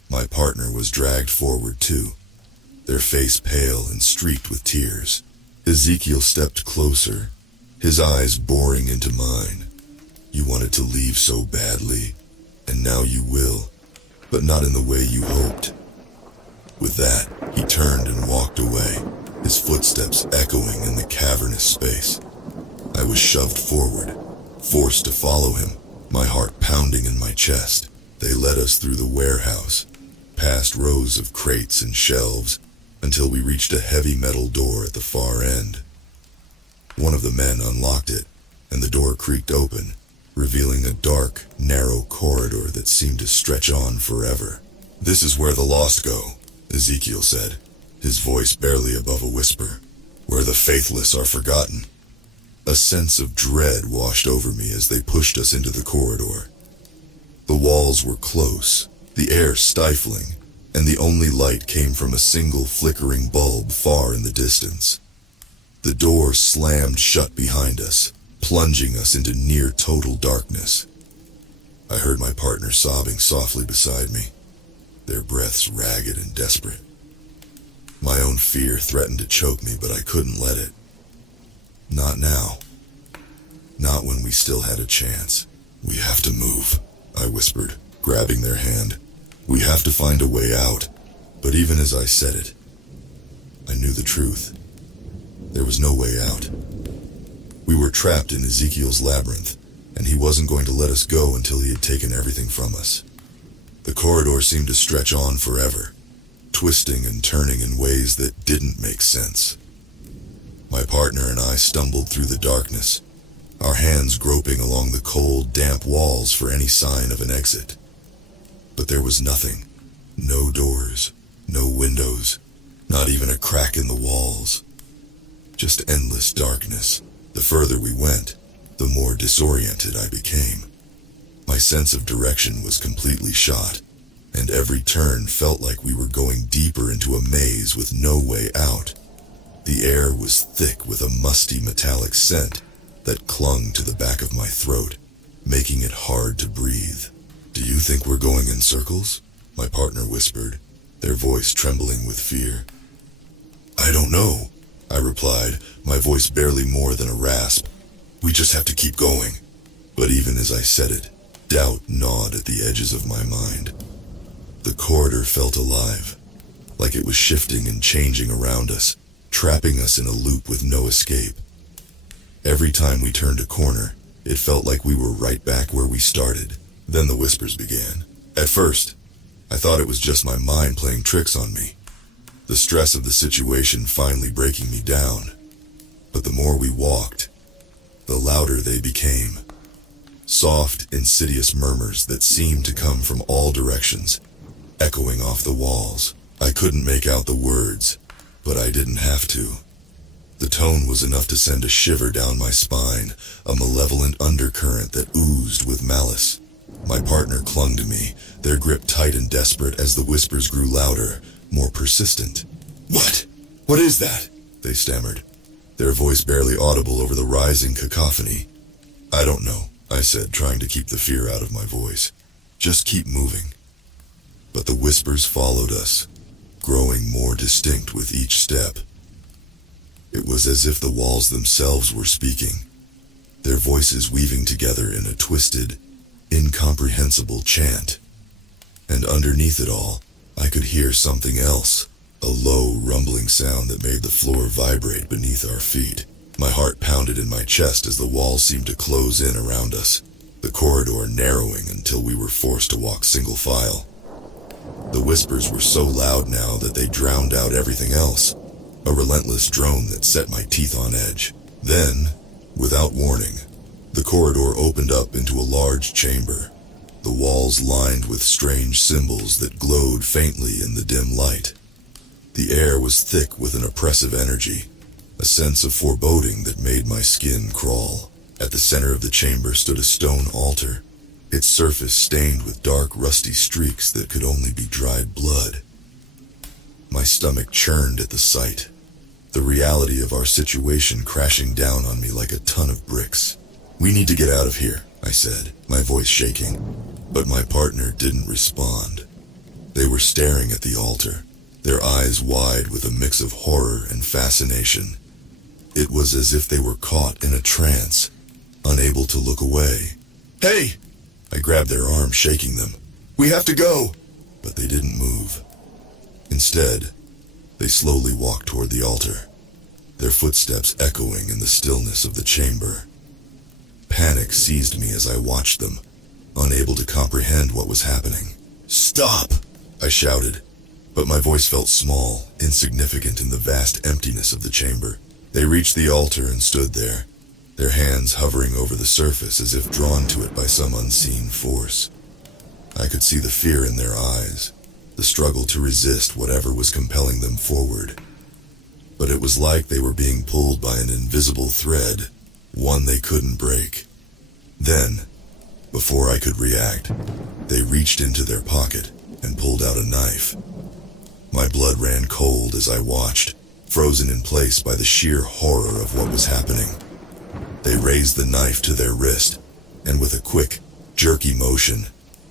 My partner was dragged forward too, their face pale and streaked with tears. Ezekiel stepped closer, his eyes boring into mine. "You wanted to leave so badly, and now you will, but not in the way you hoped." With that, he turned and walked away, his footsteps echoing in the cavernous space. I was shoved forward, forced to follow him, my heart pounding in my chest. They led us through the warehouse, past rows of crates and shelves, until we reached a heavy metal door at the far end. One of the men unlocked it, and the door creaked open, revealing a dark, narrow corridor that seemed to stretch on forever. "This is where the lost go," Ezekiel said, his voice barely above a whisper. "Where the faithless are forgotten." A sense of dread washed over me as they pushed us into the corridor. The walls were close, the air stifling, and the only light came from a single flickering bulb far in the distance. The door slammed shut behind us, plunging us into near total darkness. I heard my partner sobbing softly beside me, their breaths ragged and desperate. My own fear threatened to choke me, but I couldn't let it. Not now. Not when we still had a chance. "We have to move," I whispered, grabbing their hand. "We have to find a way out." But even as I said it, I knew the truth. There was no way out. We were trapped in Ezekiel's labyrinth, and he wasn't going to let us go until he had taken everything from us. The corridor seemed to stretch on forever, twisting and turning in ways that didn't make sense. My partner and I stumbled through the darkness, our hands groping along the cold, damp walls for any sign of an exit. But there was nothing. No doors, no windows, not even a crack in the walls. Just endless darkness. The further we went, the more disoriented I became. My sense of direction was completely shot, and every turn felt like we were going deeper into a maze with no way out. The air was thick with a musty metallic scent that clung to the back of my throat, making it hard to breathe. "Do you think we're going in circles?" my partner whispered, their voice trembling with fear. "I don't know," I replied, my voice barely more than a rasp. "We just have to keep going." But even as I said it, doubt gnawed at the edges of my mind. The corridor felt alive, like it was shifting and changing around us, trapping us in a loop with no escape. Every time we turned a corner, it felt like we were right back where we started. Then the whispers began. At first, I thought it was just my mind playing tricks on me, the stress of the situation finally breaking me down. But the more we walked, the louder they became. Soft, insidious murmurs that seemed to come from all directions, echoing off the walls. I couldn't make out the words, but I didn't have to. The tone was enough to send a shiver down my spine, a malevolent undercurrent that oozed with malice. My partner clung to me, their grip tight and desperate as the whispers grew louder, more persistent. "What? What is that?" they stammered, their voice barely audible over the rising cacophony. "I don't know," I said, trying to keep the fear out of my voice. "Just keep moving." But the whispers followed us, growing more distinct with each step. It was as if the walls themselves were speaking, their voices weaving together in a twisted, incomprehensible chant. And underneath it all, I could hear something else, a low, rumbling sound that made the floor vibrate beneath our feet. My heart pounded in my chest as the walls seemed to close in around us, the corridor narrowing until we were forced to walk single file. The whispers were so loud now that they drowned out everything else, a relentless drone that set my teeth on edge. Then, without warning, the corridor opened up into a large chamber, the walls lined with strange symbols that glowed faintly in the dim light. The air was thick with an oppressive energy, a sense of foreboding that made my skin crawl. At the center of the chamber stood a stone altar, its surface stained with dark, rusty streaks that could only be dried blood. My stomach churned at the sight, the reality of our situation crashing down on me like a ton of bricks. "We need to get out of here," I said, my voice shaking. But my partner didn't respond. They were staring at the altar, their eyes wide with a mix of horror and fascination. It was as if they were caught in a trance, unable to look away. "Hey!" I grabbed their arms, shaking them. "We have to go!" But they didn't move. Instead, they slowly walked toward the altar, their footsteps echoing in the stillness of the chamber. Panic seized me as I watched them, unable to comprehend what was happening. "Stop!" I shouted, but my voice felt small, insignificant in the vast emptiness of the chamber. They reached the altar and stood there, their hands hovering over the surface as if drawn to it by some unseen force. I could see the fear in their eyes, the struggle to resist whatever was compelling them forward. But it was like they were being pulled by an invisible thread, one they couldn't break. Then, before I could react, they reached into their pocket and pulled out a knife. My blood ran cold as I watched, frozen in place by the sheer horror of what was happening. They raised the knife to their wrist, and with a quick, jerky motion,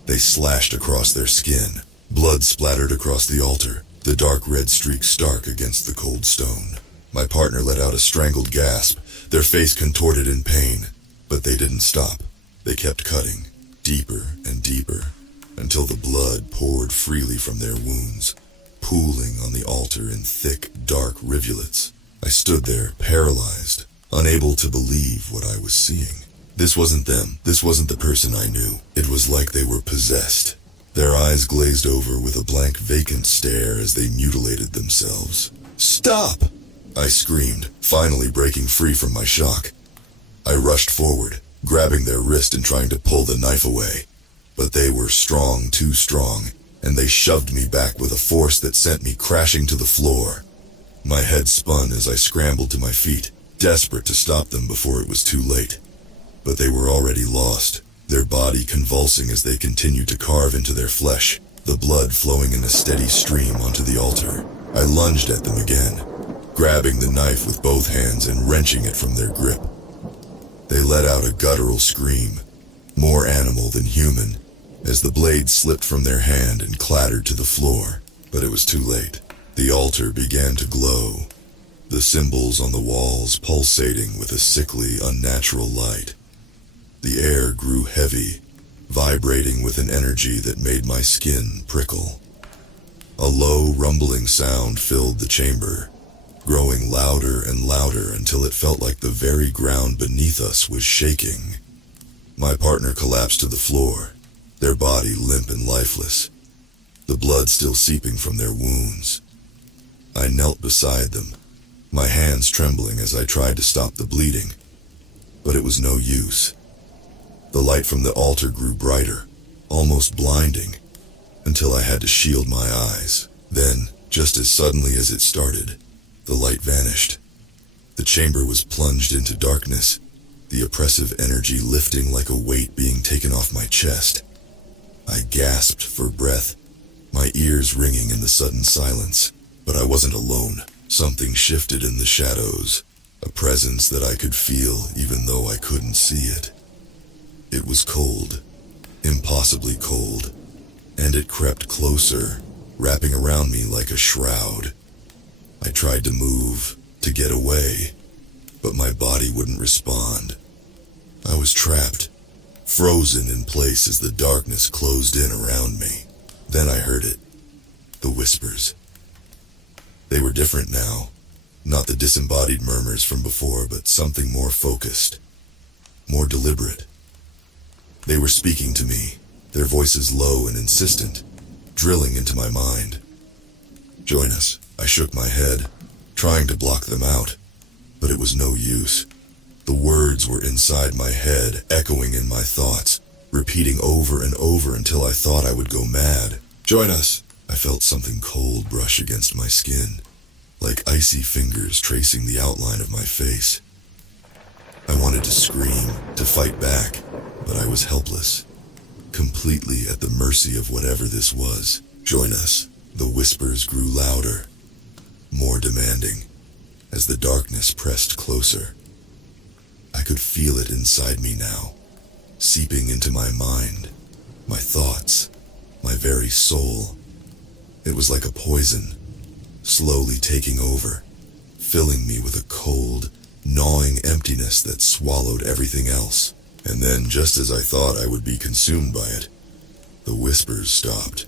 they slashed across their skin. Blood splattered across the altar, the dark red streak stark against the cold stone. My partner let out a strangled gasp, their face contorted in pain. But they didn't stop. They kept cutting, deeper and deeper, until the blood poured freely from their wounds, pooling on the altar in thick, dark rivulets. I stood there, paralyzed, unable to believe what I was seeing. This wasn't them. This wasn't the person I knew. It was like they were possessed. Their eyes glazed over with a blank, vacant stare as they mutilated themselves. "Stop!" I screamed, finally breaking free from my shock. I rushed forward, grabbing their wrist and trying to pull the knife away. But they were strong, too strong, and they shoved me back with a force that sent me crashing to the floor. My head spun as I scrambled to my feet, desperate to stop them before it was too late. But they were already lost, their body convulsing as they continued to carve into their flesh, the blood flowing in a steady stream onto the altar. I lunged at them again, grabbing the knife with both hands and wrenching it from their grip. They let out a guttural scream, more animal than human, as the blade slipped from their hand and clattered to the floor. But it was too late. The altar began to glow, the symbols on the walls pulsating with a sickly, unnatural light. The air grew heavy, vibrating with an energy that made my skin prickle. A low, rumbling sound filled the chamber, growing louder and louder until it felt like the very ground beneath us was shaking. My partner collapsed to the floor, their body limp and lifeless, the blood still seeping from their wounds. I knelt beside them, my hands trembling as I tried to stop the bleeding, but it was no use. The light from the altar grew brighter, almost blinding, until I had to shield my eyes. Then, just as suddenly as it started, the light vanished. The chamber was plunged into darkness, the oppressive energy lifting like a weight being taken off my chest. I gasped for breath, my ears ringing in the sudden silence. But I wasn't alone. Something shifted in the shadows, a presence that I could feel even though I couldn't see it. It was cold, impossibly cold, and it crept closer, wrapping around me like a shroud. I tried to move, to get away, but my body wouldn't respond. I was trapped, frozen in place as the darkness closed in around me. Then I heard it, the whispers. They were different now, not the disembodied murmurs from before, but something more focused, more deliberate. They were speaking to me, their voices low and insistent, drilling into my mind. "Join us." I shook my head, trying to block them out, but it was no use. The words were inside my head, echoing in my thoughts, repeating over and over until I thought I would go mad. "Join us." I felt something cold brush against my skin, like icy fingers tracing the outline of my face. I wanted to scream, to fight back, but I was helpless, completely at the mercy of whatever this was. "Join us." The whispers grew louder, more demanding, as the darkness pressed closer. I could feel it inside me now, seeping into my mind, my thoughts, my very soul. It was like a poison, slowly taking over, filling me with a cold, gnawing emptiness that swallowed everything else. And then, just as I thought I would be consumed by it, the whispers stopped.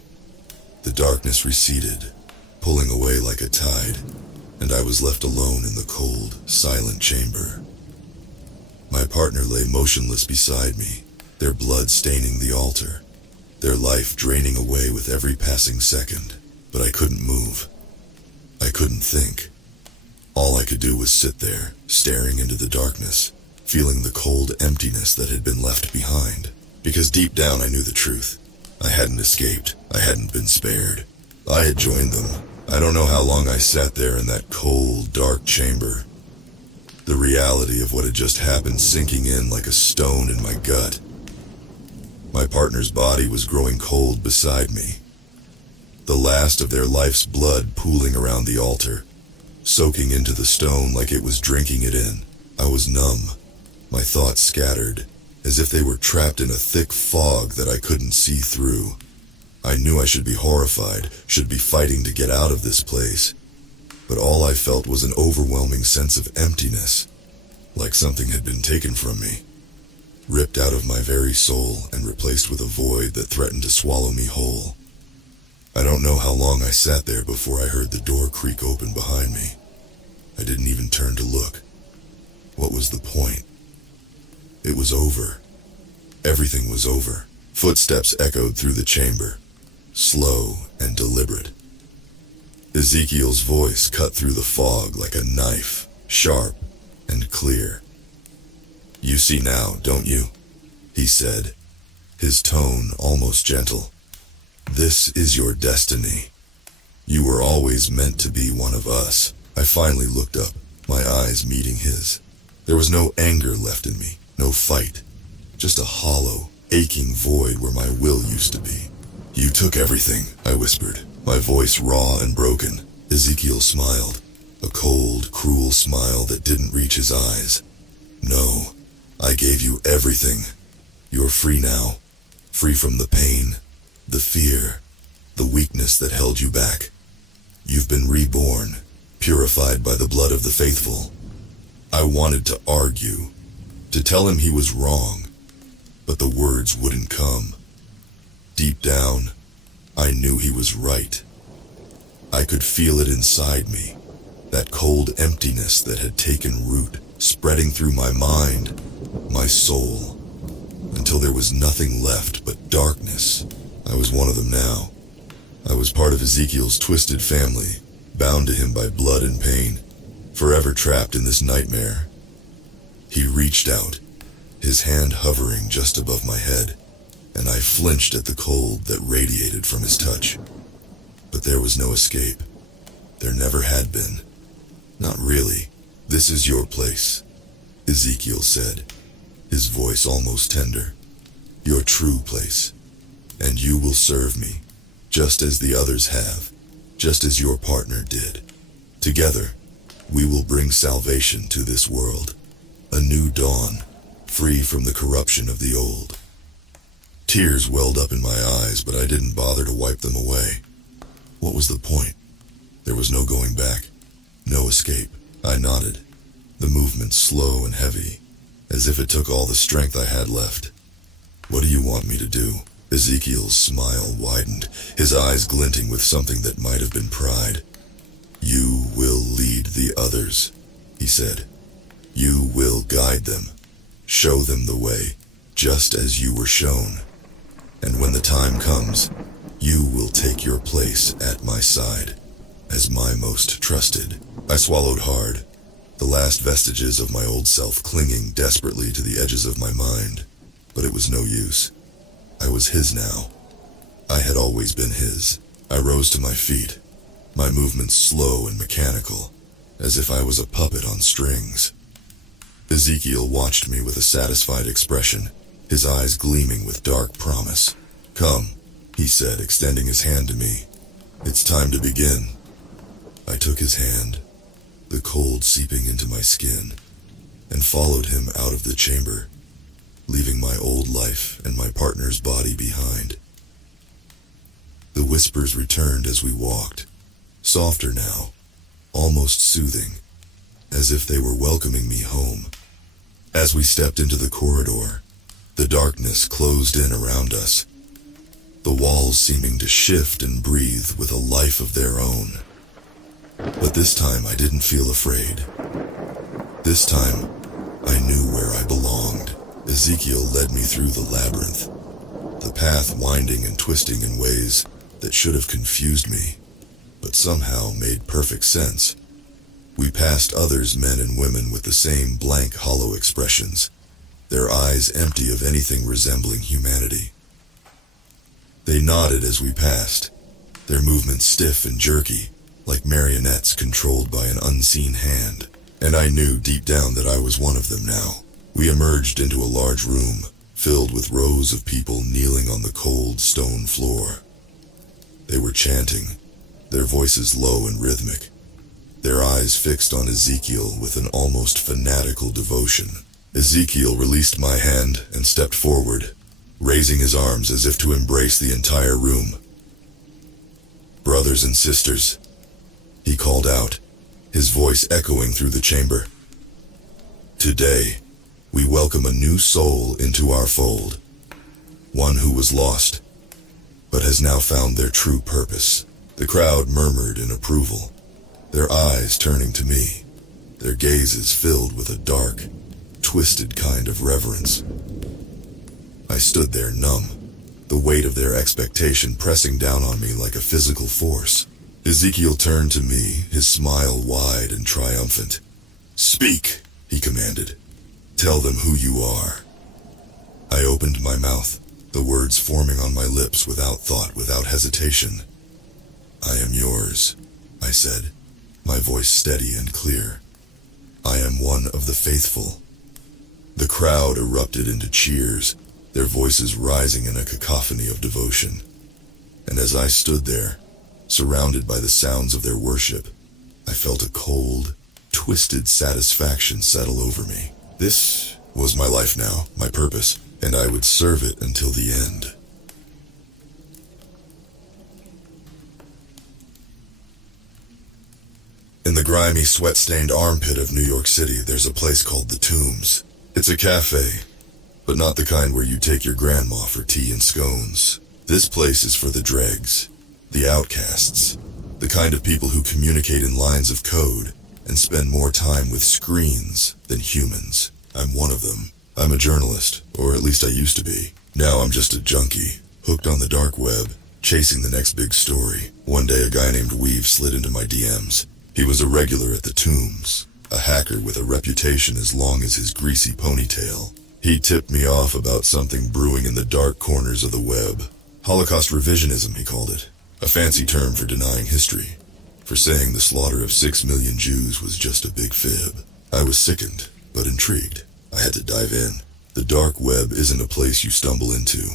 The darkness receded, pulling away like a tide, and I was left alone in the cold, silent chamber. My partner lay motionless beside me, their blood staining the altar, their life draining away with every passing second. But I couldn't move. I couldn't think. All I could do was sit there, staring into the darkness, feeling the cold emptiness that had been left behind. Because deep down I knew the truth. I hadn't escaped. I hadn't been spared. I had joined them. I don't know how long I sat there in that cold, dark chamber. The reality of what had just happened sinking in like a stone in my gut. My partner's body was growing cold beside me, the last of their life's blood pooling around the altar, soaking into the stone like it was drinking it in. I was numb, my thoughts scattered, as if they were trapped in a thick fog that I couldn't see through. I knew I should be horrified, should be fighting to get out of this place. But all I felt was an overwhelming sense of emptiness, like something had been taken from me, ripped out of my very soul and replaced with a void that threatened to swallow me whole. I don't know how long I sat there before I heard the door creak open behind me. I didn't even turn to look. What was the point? It was over. Everything was over. Footsteps echoed through the chamber, slow and deliberate. Ezekiel's voice cut through the fog like a knife, sharp and clear. "You see now, don't you?" he said, his tone almost gentle. "This is your destiny. You were always meant to be one of us." I finally looked up, my eyes meeting his. There was no anger left in me, no fight, just a hollow, aching void where my will used to be. "You took everything," I whispered, my voice raw and broken. Ezekiel smiled, a cold, cruel smile that didn't reach his eyes. "No, I gave you everything. You're free now, free from the pain, the fear, the weakness that held you back. You've been reborn, purified by the blood of the faithful." I wanted to argue, to tell him he was wrong, but the words wouldn't come. Deep down, I knew he was right. I could feel it inside me, that cold emptiness that had taken root, spreading through my mind, my soul, until there was nothing left but darkness. I was one of them now. I was part of Ezekiel's twisted family, bound to him by blood and pain, forever trapped in this nightmare. He reached out, his hand hovering just above my head, and I flinched at the cold that radiated from his touch. But there was no escape. There never had been. Not really. "This is your place," Ezekiel said, his voice almost tender. "Your true place. And you will serve me, just as the others have, just as your partner did. Together, we will bring salvation to this world. A new dawn, free from the corruption of the old." Tears welled up in my eyes, but I didn't bother to wipe them away. What was the point? There was no going back, no escape. I nodded, the movement slow and heavy, as if it took all the strength I had left. "What do you want me to do?" Ezekiel's smile widened, his eyes glinting with something that might have been pride. "You will lead the others," he said. "You will guide them, show them the way, just as you were shown. And when the time comes, you will take your place at my side, as my most trusted." I swallowed hard, the last vestiges of my old self clinging desperately to the edges of my mind. But it was no use. I was his now. I had always been his. I rose to my feet, my movements slow and mechanical, as if I was a puppet on strings. Ezekiel watched me with a satisfied expression, his eyes gleaming with dark promise. "Come," he said, extending his hand to me. "It's time to begin." I took his hand, the cold seeping into my skin, and followed him out of the chamber, leaving my old life and my partner's body behind. The whispers returned as we walked, softer now, almost soothing, as if they were welcoming me home. As we stepped into the corridor, the darkness closed in around us, the walls seeming to shift and breathe with a life of their own. But this time I didn't feel afraid. This time, I knew where I belonged. Ezekiel led me through the labyrinth, the path winding and twisting in ways that should have confused me, but somehow made perfect sense. We passed others, men and women with the same blank, hollow expressions, their eyes empty of anything resembling humanity. They nodded as we passed, their movements stiff and jerky, like marionettes controlled by an unseen hand. And I knew deep down that I was one of them now. We emerged into a large room, filled with rows of people kneeling on the cold stone floor. They were chanting, their voices low and rhythmic, their eyes fixed on Ezekiel with an almost fanatical devotion. Ezekiel released my hand and stepped forward, raising his arms as if to embrace the entire room. Brothers and sisters, he called out, his voice echoing through the chamber. Today, we welcome a new soul into our fold. One who was lost, but has now found their true purpose. The crowd murmured in approval, their eyes turning to me, their gazes filled with a dark, twisted kind of reverence. I stood there numb, the weight of their expectation pressing down on me like a physical force. Ezekiel turned to me, his smile wide and triumphant. "Speak," he commanded. "Tell them who you are." I opened my mouth, the words forming on my lips without thought, without hesitation. "I am yours," I said, my voice steady and clear. "I am one of the faithful." The crowd erupted into cheers, their voices rising in a cacophony of devotion. And as I stood there, surrounded by the sounds of their worship, I felt a cold, twisted satisfaction settle over me. This was my life now, my purpose, and I would serve it until the end. In the grimy, sweat-stained armpit of New York City, there's a place called The Tombs. It's a cafe, but not the kind where you take your grandma for tea and scones. This place is for the dregs, the outcasts, the kind of people who communicate in lines of code and spend more time with screens than humans. I'm one of them. I'm a journalist, or at least I used to be. Now I'm just a junkie, hooked on the dark web, chasing the next big story. One day a guy named Weave slid into my DMs. He was a regular at The Tombs, a hacker with a reputation as long as his greasy ponytail. He tipped me off about something brewing in the dark corners of the web. Holocaust revisionism, he called it. A fancy term for denying history, for saying the slaughter of 6 million Jews was just a big fib. I was sickened, but intrigued. I had to dive in. The dark web isn't a place you stumble into.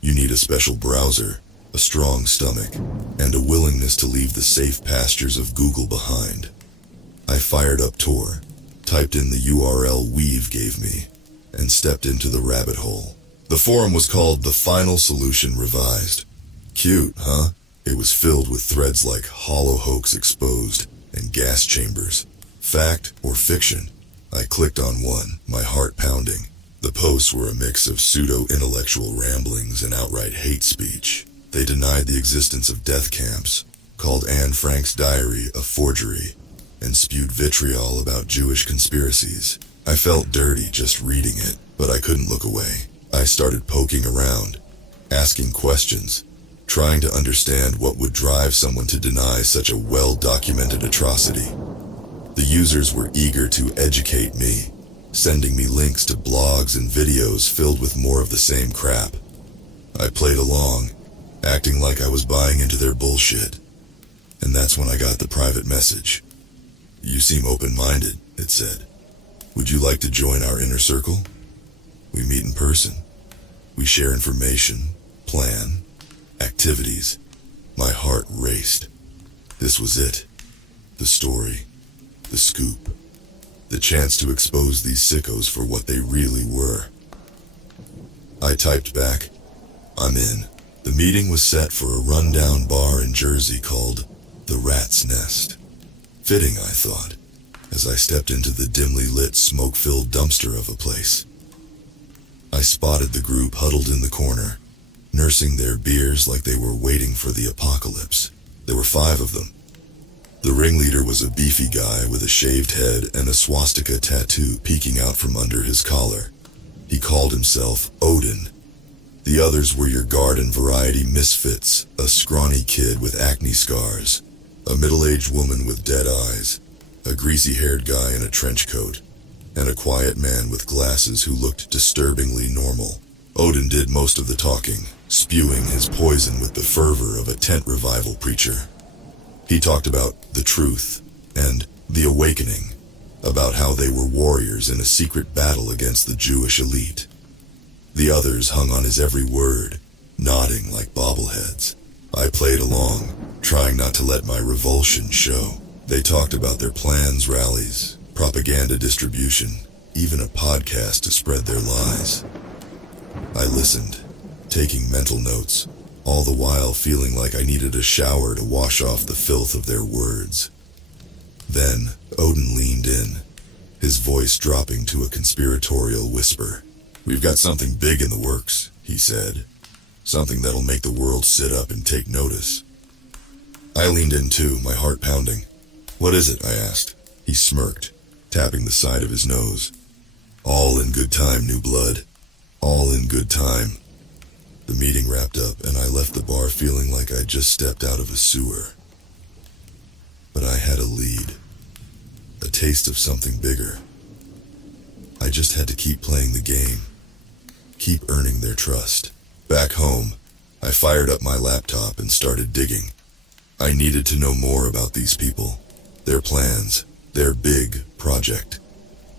You need a special browser, a strong stomach, and a willingness to leave the safe pastures of Google behind. I fired up Tor, typed in the URL Weave gave me, and stepped into the rabbit hole. The forum was called The Final Solution Revised. Cute, huh? It was filled with threads like hollow hoax exposed and gas chambers. Fact or fiction? I clicked on one, my heart pounding. The posts were a mix of pseudo-intellectual ramblings and outright hate speech. They denied the existence of death camps, called Anne Frank's diary a forgery, and spewed vitriol about Jewish conspiracies. I felt dirty just reading it, but I couldn't look away. I started poking around, asking questions, trying to understand what would drive someone to deny such a well-documented atrocity. The users were eager to educate me, sending me links to blogs and videos filled with more of the same crap. I played along, acting like I was buying into their bullshit. And that's when I got the private message. "You seem open-minded," it said. "Would you like to join our inner circle? We meet in person. We share information, plan, activities." My heart raced. This was it. The story. The scoop. The chance to expose these sickos for what they really were. I typed back, "I'm in." The meeting was set for a rundown bar in Jersey called The Rat's Nest. Fitting, I thought, as I stepped into the dimly lit, smoke-filled dumpster of a place. I spotted the group huddled in the corner, nursing their beers like they were waiting for the apocalypse. There were 5 of them. The ringleader was a beefy guy with a shaved head and a swastika tattoo peeking out from under his collar. He called himself Odin. The others were your garden variety misfits, a scrawny kid with acne scars, a middle-aged woman with dead eyes, a greasy-haired guy in a trench coat, and a quiet man with glasses who looked disturbingly normal. Odin did most of the talking, spewing his poison with the fervor of a tent revival preacher. He talked about the truth and the awakening, about how they were warriors in a secret battle against the Jewish elite. The others hung on his every word, nodding like bobbleheads. I played along, trying not to let my revulsion show. They talked about their plans, rallies, propaganda distribution, even a podcast to spread their lies. I listened, taking mental notes, all the while feeling like I needed a shower to wash off the filth of their words. Then, Odin leaned in, his voice dropping to a conspiratorial whisper. "We've got something big in the works," he said. "Something that'll make the world sit up and take notice." I leaned in too, my heart pounding. "What is it?" I asked. He smirked, tapping the side of his nose. "All in good time, new blood. All in good time." The meeting wrapped up, and I left the bar feeling like I'd just stepped out of a sewer. But I had a lead. A taste of something bigger. I just had to keep playing the game. Keep earning their trust. Back home, I fired up my laptop and started digging. I needed to know more about these people, their plans, their big project.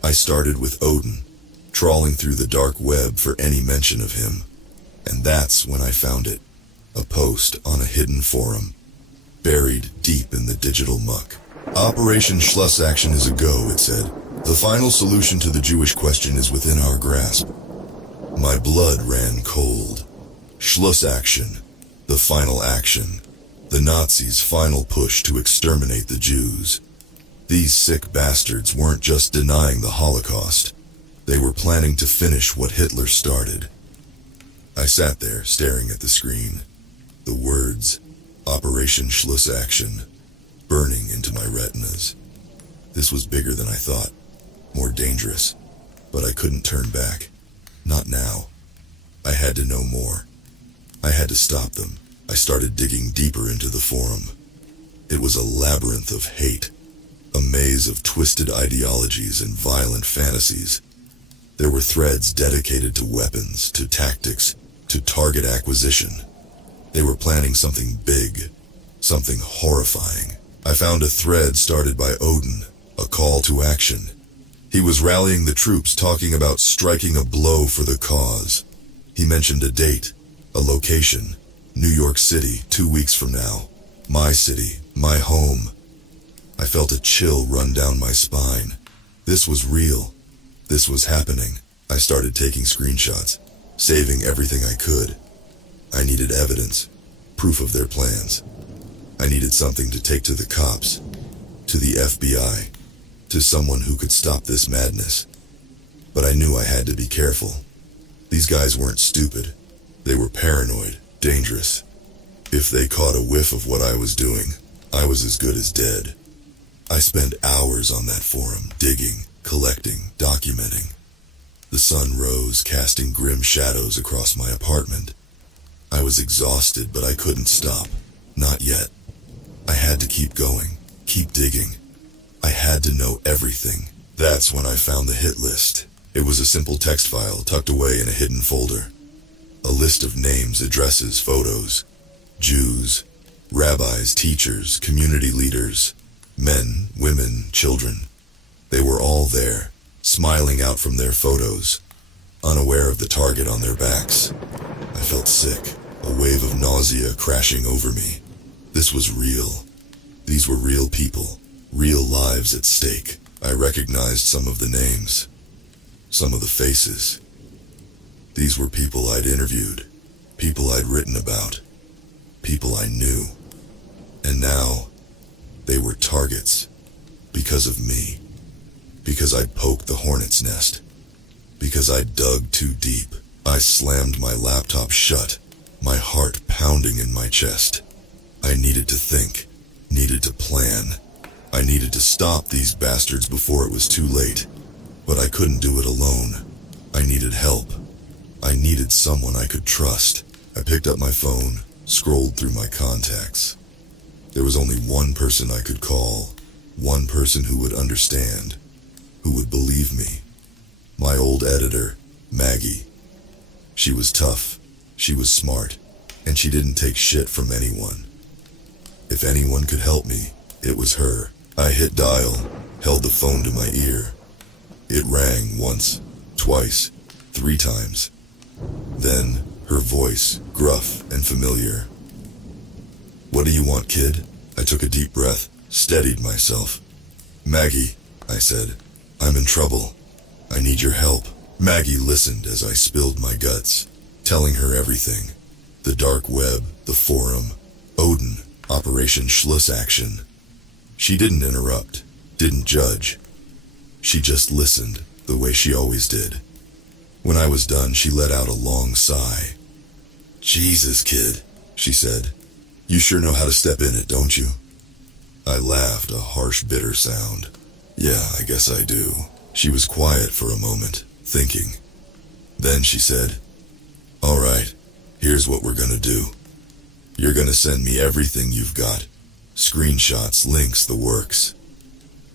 I started with Odin, trawling through the dark web for any mention of him. And that's when I found it. A post on a hidden forum, buried deep in the digital muck. "Operation Schlussaction is a go," it said. "The final solution to the Jewish question is within our grasp." My blood ran cold. Schlussaction, the final action. The Nazis' final push to exterminate the Jews. These sick bastards weren't just denying the Holocaust. They were planning to finish what Hitler started. I sat there, staring at the screen. The words, Operation Schlussaction, burning into my retinas. This was bigger than I thought, more dangerous, but I couldn't turn back. Not now. I had to know more. I had to stop them. I started digging deeper into the forum. It was a labyrinth of hate, a maze of twisted ideologies and violent fantasies. There were threads dedicated to weapons, to tactics, to target acquisition. They were planning something big, something horrifying. I found a thread started by Odin, a call to action. He was rallying the troops, talking about striking a blow for the cause. He mentioned a date, a location, New York City, 2 weeks from now. My city, my home. I felt a chill run down my spine. This was real. This was happening. I started taking screenshots, saving everything I could. I needed evidence, proof of their plans. I needed something to take to the cops, to the FBI, to someone who could stop this madness. But I knew I had to be careful. These guys weren't stupid. They were paranoid, dangerous. If they caught a whiff of what I was doing, I was as good as dead. I spent hours on that forum, digging, collecting, documenting. The sun rose, casting grim shadows across my apartment. I was exhausted, but I couldn't stop. Not yet. I had to keep going, keep digging. I had to know everything. That's when I found the hit list. It was a simple text file tucked away in a hidden folder. A list of names, addresses, photos. Jews, rabbis, teachers, community leaders, men, women, children. They were all there, smiling out from their photos, unaware of the target on their backs. I felt sick, a wave of nausea crashing over me. This was real. These were real people, real lives at stake. I recognized some of the names, some of the faces. These were people I'd interviewed, people I'd written about, people I knew. And now, they were targets, because of me. Because I'd poked the hornet's nest. Because I dug too deep. I slammed my laptop shut, my heart pounding in my chest. I needed to think, needed to plan. I needed to stop these bastards before it was too late. But I couldn't do it alone. I needed help. I needed someone I could trust. I picked up my phone, scrolled through my contacts. There was only one person I could call, one person who would understand, who would believe me. My old editor, Maggie. She was tough, she was smart, and she didn't take shit from anyone. If anyone could help me, it was her. I hit dial, held the phone to my ear. It rang once, twice, 3 times. Then, her voice, gruff and familiar. "What do you want, kid?" I took a deep breath, steadied myself. "Maggie," I said, "I'm in trouble. I need your help." Maggie listened as I spilled my guts, telling her everything. The dark web, the forum, Odin, Operation Schluss action. She didn't interrupt, didn't judge. She just listened, the way she always did. When I was done, she let out a long sigh. "Jesus, kid," she said. "You sure know how to step in it, don't you?" I laughed, a harsh, bitter sound. "Yeah, I guess I do." She was quiet for a moment, thinking. Then she said, "All right, here's what we're gonna do. You're gonna send me everything you've got. Screenshots, links, the works.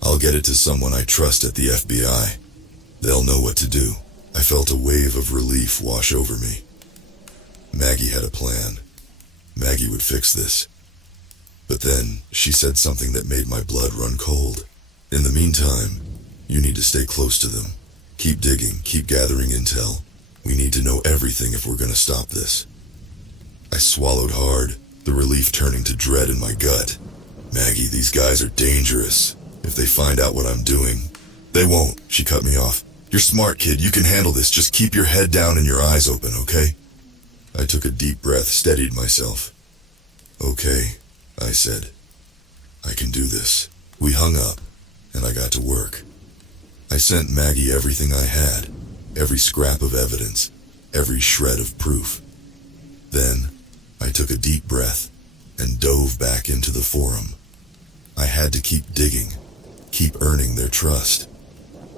I'll get it to someone I trust at the FBI. They'll know what to do." I felt a wave of relief wash over me. Maggie had a plan. Maggie would fix this. But then she said something that made my blood run cold. "In the meantime, you need to stay close to them. Keep digging, keep gathering intel. We need to know everything if we're gonna stop this." I swallowed hard, the relief turning to dread in my gut. "Maggie, these guys are dangerous. If they find out what I'm doing..." "They won't," she cut me off. "You're smart, kid. You can handle this. Just keep your head down and your eyes open, okay?" I took a deep breath, steadied myself. "Okay," I said. "I can do this." We hung up, and I got to work. I sent Maggie everything I had, every scrap of evidence, every shred of proof. Then, I took a deep breath and dove back into the forum. I had to keep digging, keep earning their trust.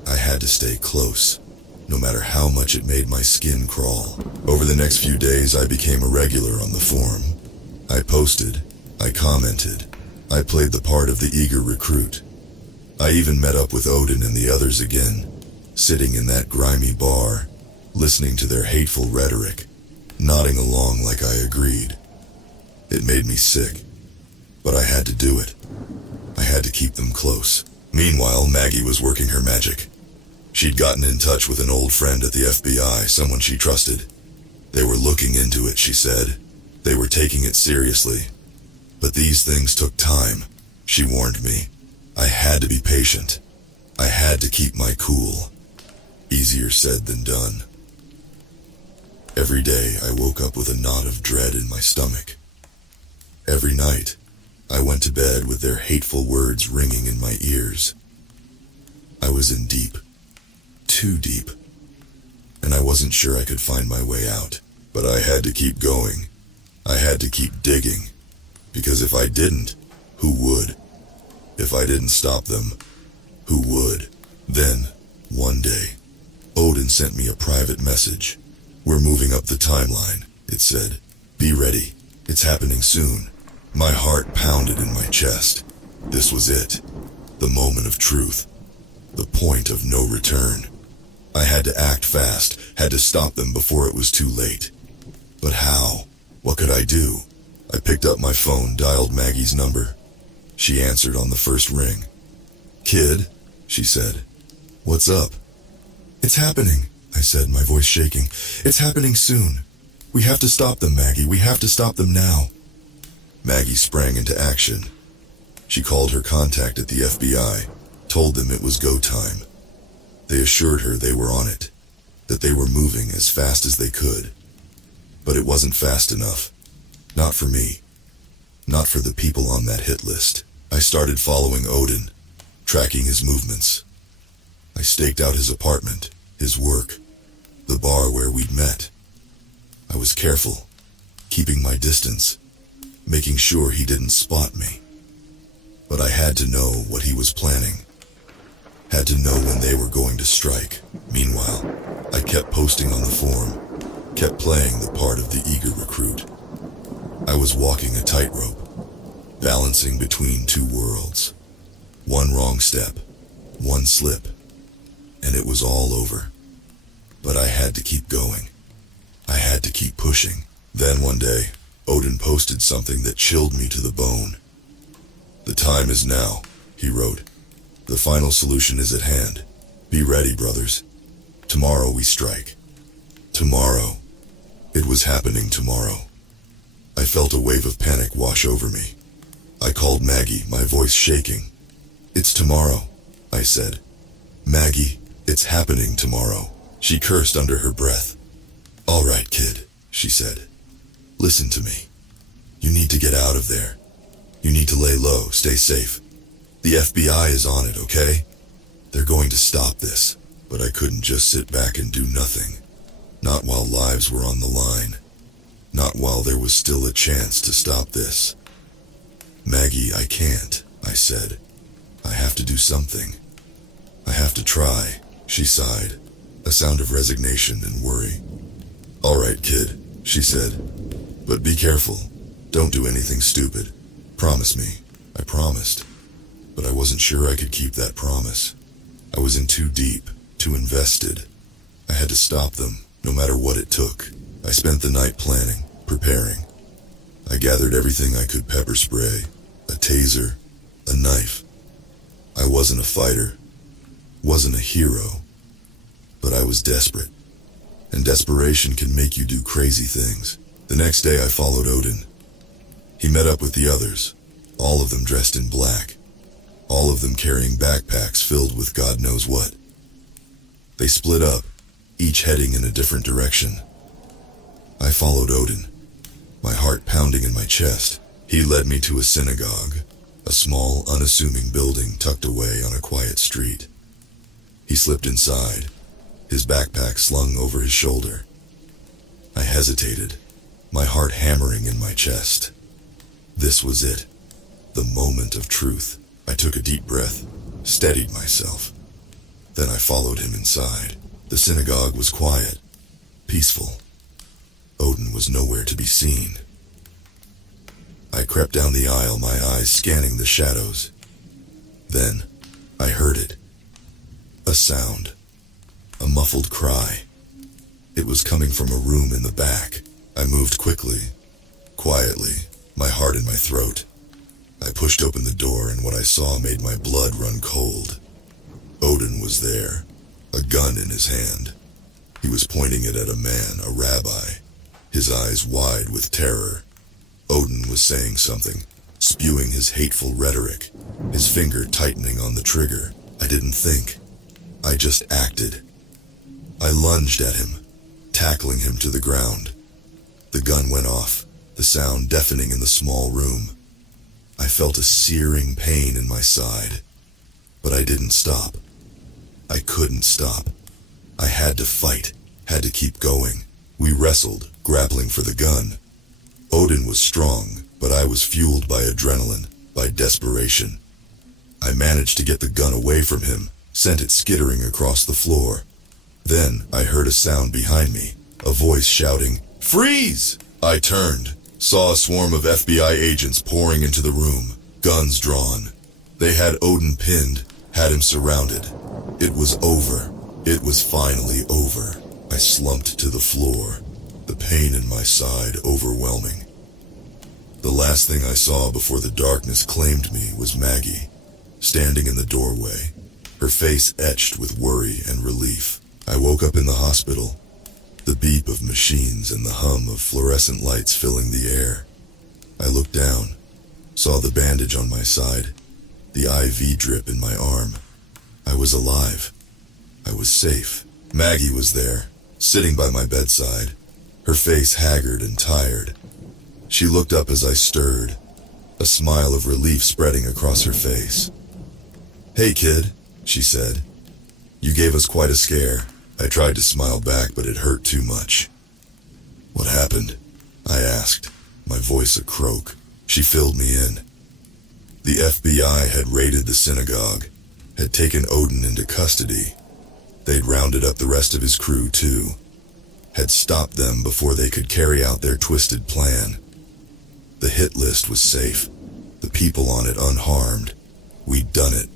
I had to stay close, no matter how much it made my skin crawl. Over the next few days, I became a regular on the forum. I posted, I commented, I played the part of the eager recruit. I even met up with Odin and the others again, sitting in that grimy bar, listening to their hateful rhetoric, nodding along like I agreed. It made me sick, but I had to do it. I had to keep them close. Meanwhile, Maggie was working her magic. She'd gotten in touch with an old friend at the FBI, someone she trusted. They were looking into it, she said. They were taking it seriously. But these things took time, she warned me. I had to be patient. I had to keep my cool. Easier said than done. Every day I woke up with a knot of dread in my stomach. Every night, I went to bed with their hateful words ringing in my ears. I was in deep, too deep, and I wasn't sure I could find my way out. But I had to keep going. I had to keep digging, because if I didn't, who would? If I didn't stop them, who would? Then, one day, Odin sent me a private message. "We're moving up the timeline," it said. "Be ready. It's happening soon." My heart pounded in my chest. This was it. The moment of truth. The point of no return. I had to act fast, had to stop them before it was too late. But how? What could I do? I picked up my phone, dialed Maggie's number. She answered on the first ring. "Kid," she said. "What's up?" "It's happening," I said, my voice shaking. "It's happening soon. We have to stop them, Maggie. We have to stop them now." Maggie sprang into action. She called her contact at the FBI, told them it was go time. They assured her they were on it, that they were moving as fast as they could. But it wasn't fast enough. Not for me. Not for the people on that hit list. I started following Odin, tracking his movements. I staked out his apartment, his work, the bar where we'd met. I was careful, keeping my distance, making sure he didn't spot me. But I had to know what he was planning. Had to know when they were going to strike. Meanwhile, I kept posting on the forum, kept playing the part of the eager recruit. I was walking a tightrope, balancing between two worlds. One wrong step, one slip, and it was all over. But I had to keep going. I had to keep pushing. Then one day, Odin posted something that chilled me to the bone. "The time is now," he wrote. "The final solution is at hand. Be ready, brothers. Tomorrow we strike." Tomorrow. It was happening tomorrow. I felt a wave of panic wash over me. I called Maggie, my voice shaking. "It's tomorrow," I said. "Maggie, it's happening tomorrow." She cursed under her breath. "All right, kid," she said. Listen to me. You need to get out of there. You need to lay low, stay safe. The FBI is on it, okay? They're going to stop this. But I couldn't just sit back and do nothing. Not while lives were on the line. Not while there was still a chance to stop this. Maggie, I can't, I said. I have to do something. I have to try, she sighed, a sound of resignation and worry. All right, kid, she said. But be careful. Don't do anything stupid. Promise me. I promised. But I wasn't sure I could keep that promise. I was in too deep, too invested. I had to stop them, no matter what it took. I spent the night planning, preparing. I gathered everything I could: pepper spray, a taser, a knife. I wasn't a fighter, wasn't a hero, but I was desperate. And desperation can make you do crazy things. The next day I followed Odin. He met up with the others, all of them dressed in black, all of them carrying backpacks filled with God knows what. They split up, each heading in a different direction. I followed Odin, my heart pounding in my chest. He led me to a synagogue, a small, unassuming building tucked away on a quiet street. He slipped inside, his backpack slung over his shoulder. I hesitated, my heart hammering in my chest. This was it, the moment of truth. I took a deep breath, steadied myself. Then I followed him inside. The synagogue was quiet, peaceful. Odin was nowhere to be seen. I crept down the aisle, my eyes scanning the shadows. Then, I heard it. A sound. A muffled cry. It was coming from a room in the back. I moved quickly, quietly, my heart in my throat. I pushed open the door, and what I saw made my blood run cold. Odin was there, a gun in his hand. He was pointing it at a man, a rabbi, his eyes wide with terror. Odin was saying something, spewing his hateful rhetoric, his finger tightening on the trigger. I didn't think. I just acted. I lunged at him, tackling him to the ground. The gun went off, the sound deafening in the small room. I felt a searing pain in my side, but I didn't stop. I couldn't stop. I had to fight, had to keep going. We wrestled, grappling for the gun. Odin was strong, but I was fueled by adrenaline, by desperation. I managed to get the gun away from him, sent it skittering across the floor. Then I heard a sound behind me, a voice shouting, "Freeze!" I turned, saw a swarm of FBI agents pouring into the room, guns drawn. They had Odin pinned, had him surrounded. It was over. It was finally over. I slumped to the floor, the pain in my side overwhelming. The last thing I saw before the darkness claimed me was Maggie, standing in the doorway, her face etched with worry and relief. I woke up in the hospital, the beep of machines and the hum of fluorescent lights filling the air. I looked down, saw the bandage on my side, the IV drip in my arm. I was alive. I was safe. Maggie was there, sitting by my bedside, her face haggard and tired. She looked up as I stirred, a smile of relief spreading across her face. "Hey kid," she said. "You gave us quite a scare." I tried to smile back, but it hurt too much. "What happened?" I asked, my voice a croak. She filled me in. The FBI had raided the synagogue, had taken Odin into custody. They'd rounded up the rest of his crew too, had stopped them before they could carry out their twisted plan. The hit list was safe, the people on it unharmed. We'd done it.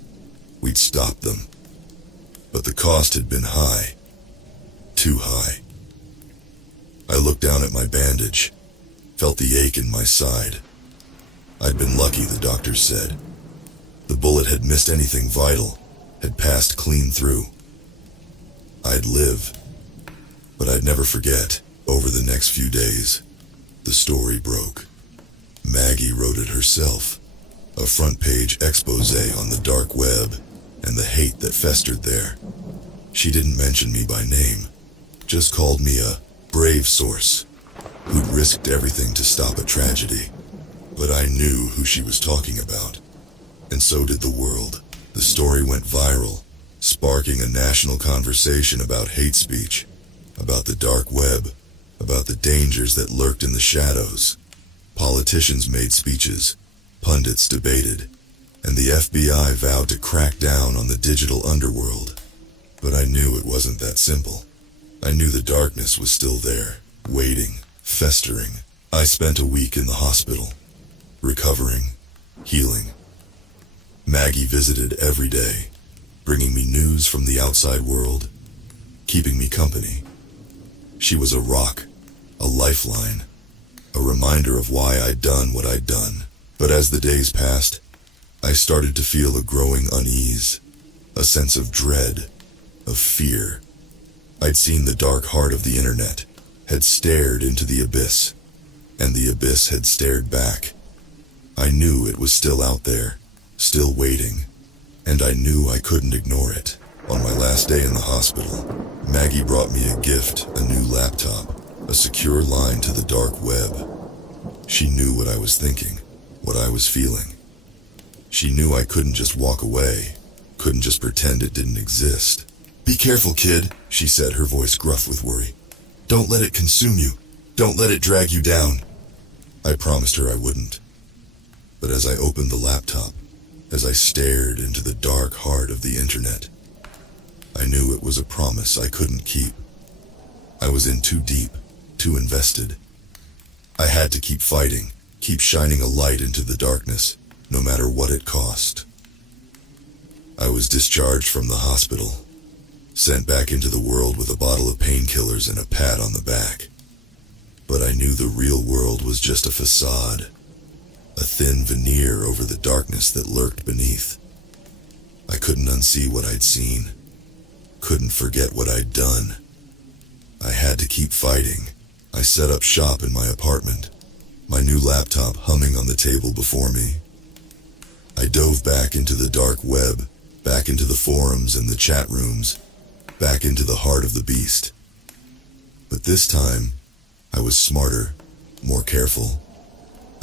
We'd stopped them. But the cost had been high. Too high. I looked down at my bandage, felt the ache in my side. I'd been lucky, the doctors said. The bullet had missed anything vital, had passed clean through. I'd live, but I'd never forget. Over the next few days, the story broke. Maggie wrote it herself, a front-page expose on the dark web and the hate that festered there. She didn't mention me by name, just called me a brave source, who'd risked everything to stop a tragedy. But I knew who she was talking about. And so did the world. The story went viral, sparking a national conversation about hate speech, about the dark web, about the dangers that lurked in the shadows. Politicians made speeches, pundits debated, and the FBI vowed to crack down on the digital underworld. But I knew it wasn't that simple. I knew the darkness was still there, waiting, festering. I spent a week in the hospital, recovering, healing. Maggie visited every day, bringing me news from the outside world, keeping me company. She was a rock, a lifeline, a reminder of why I'd done what I'd done. But as the days passed, I started to feel a growing unease, a sense of dread, of fear. I'd seen the dark heart of the internet, had stared into the abyss, and the abyss had stared back. I knew it was still out there, still waiting, and I knew I couldn't ignore it. On my last day in the hospital, Maggie brought me a gift, a new laptop, a secure line to the dark web. She knew what I was thinking, what I was feeling. She knew I couldn't just walk away, couldn't just pretend it didn't exist. "Be careful, kid," she said, her voice gruff with worry. "Don't let it consume you. Don't let it drag you down." I promised her I wouldn't. But as I opened the laptop, as I stared into the dark heart of the internet, I knew it was a promise I couldn't keep. I was in too deep, too invested. I had to keep fighting, keep shining a light into the darkness, no matter what it cost. I was discharged from the hospital, sent back into the world with a bottle of painkillers and a pat on the back. But I knew the real world was just a facade, a thin veneer over the darkness that lurked beneath. I couldn't unsee what I'd seen, couldn't forget what I'd done. I had to keep fighting. I set up shop in my apartment, my new laptop humming on the table before me. I dove back into the dark web, back into the forums and the chat rooms, back into the heart of the beast. But this time, I was smarter, more careful.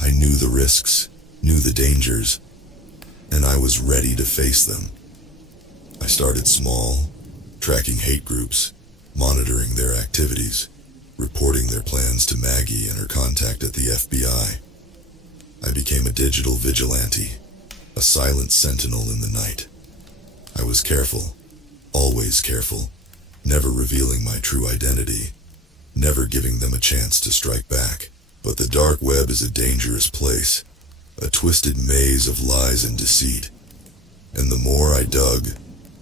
I knew the risks, knew the dangers, and I was ready to face them. I started small, tracking hate groups, monitoring their activities, reporting their plans to Maggie and her contact at the FBI. I became a digital vigilante, a silent sentinel in the night. I was careful, always careful, never revealing my true identity, never giving them a chance to strike back. But the dark web is a dangerous place, a twisted maze of lies and deceit. And the more I dug,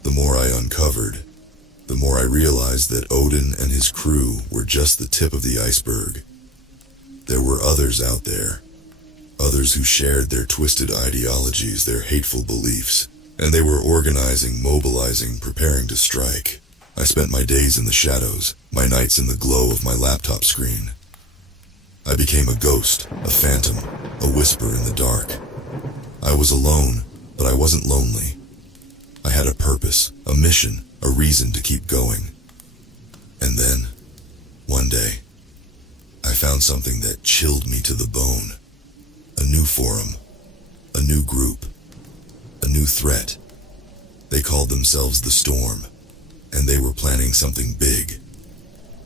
the more I uncovered, the more I realized that Odin and his crew were just the tip of the iceberg. There were others out there, others who shared their twisted ideologies, their hateful beliefs, and they were organizing, mobilizing, preparing to strike. I spent my days in the shadows, my nights in the glow of my laptop screen. I became a ghost, a phantom, a whisper in the dark. I was alone, but I wasn't lonely. I had a purpose, a mission, a reason to keep going. And then, one day, I found something that chilled me to the bone. A new forum, a new group, a new threat. They called themselves the Storm, and they were planning something big,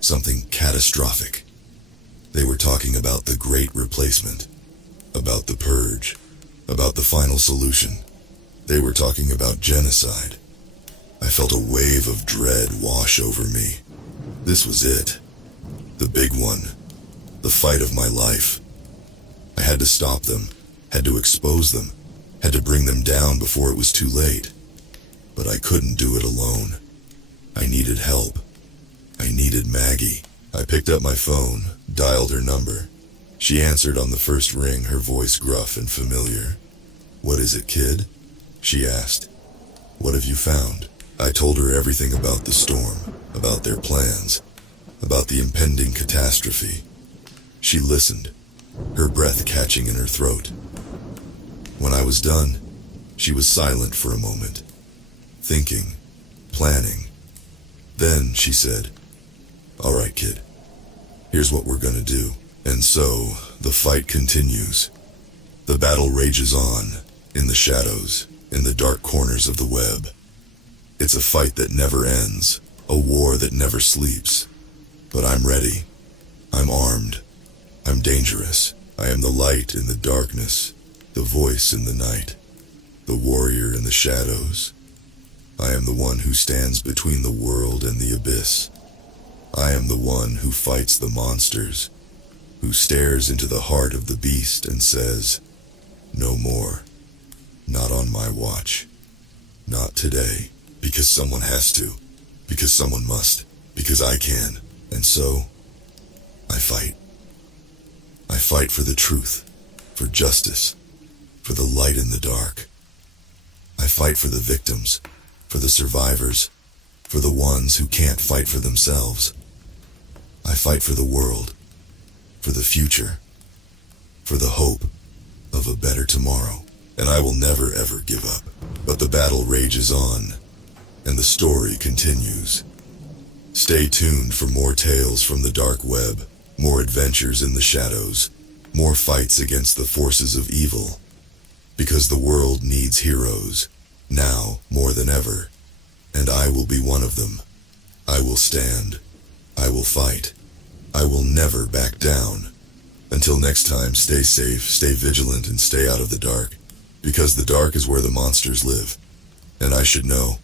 something catastrophic. They were talking about the Great Replacement, about the Purge, about the final solution. They were talking about genocide. I felt a wave of dread wash over me. This was it. The big one. The fight of my life. I had to stop them, had to expose them, had to bring them down before it was too late. But I couldn't do it alone. I needed help. I needed Maggie. I picked up my phone, dialed her number. She answered on the first ring, her voice gruff and familiar. "What is it, kid?" she asked. "What have you found?" I told her everything about the Storm, about their plans, about the impending catastrophe. She listened, her breath catching in her throat. When I was done, she was silent for a moment, thinking, planning. Then she said, "All right, kid. Here's what we're gonna do. And so, the fight continues. The battle rages on, in the shadows, in the dark corners of the web. It's a fight that never ends, a war that never sleeps. But I'm ready. I'm armed. I'm dangerous. I am the light in the darkness, the voice in the night, the warrior in the shadows. I am the one who stands between the world and the abyss. I am the one who fights the monsters, who stares into the heart of the beast and says, "No more. Not on my watch. Not today." Because someone has to. Because someone must. Because I can. And so, I fight. I fight for the truth, for justice, for the light in the dark. I fight for the victims, for the survivors, for the ones who can't fight for themselves. I fight for the world, for the future, for the hope of a better tomorrow. And I will never ever give up. But the battle rages on, and the story continues. Stay tuned for more tales from the dark web, more adventures in the shadows, more fights against the forces of evil. Because the world needs heroes, now more than ever. And I will be one of them. I will stand. I will fight. I will never back down. Until next time, stay safe, stay vigilant, and stay out of the dark. Because the dark is where the monsters live. And I should know.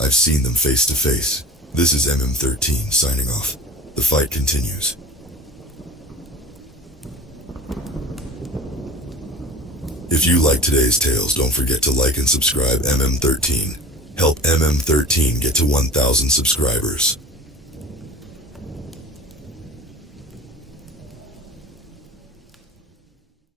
I've seen them face to face. This is MM13 signing off. The fight continues. If you like today's tales, don't forget to like and subscribe MM13. Help MM13 get to 1,000 subscribers.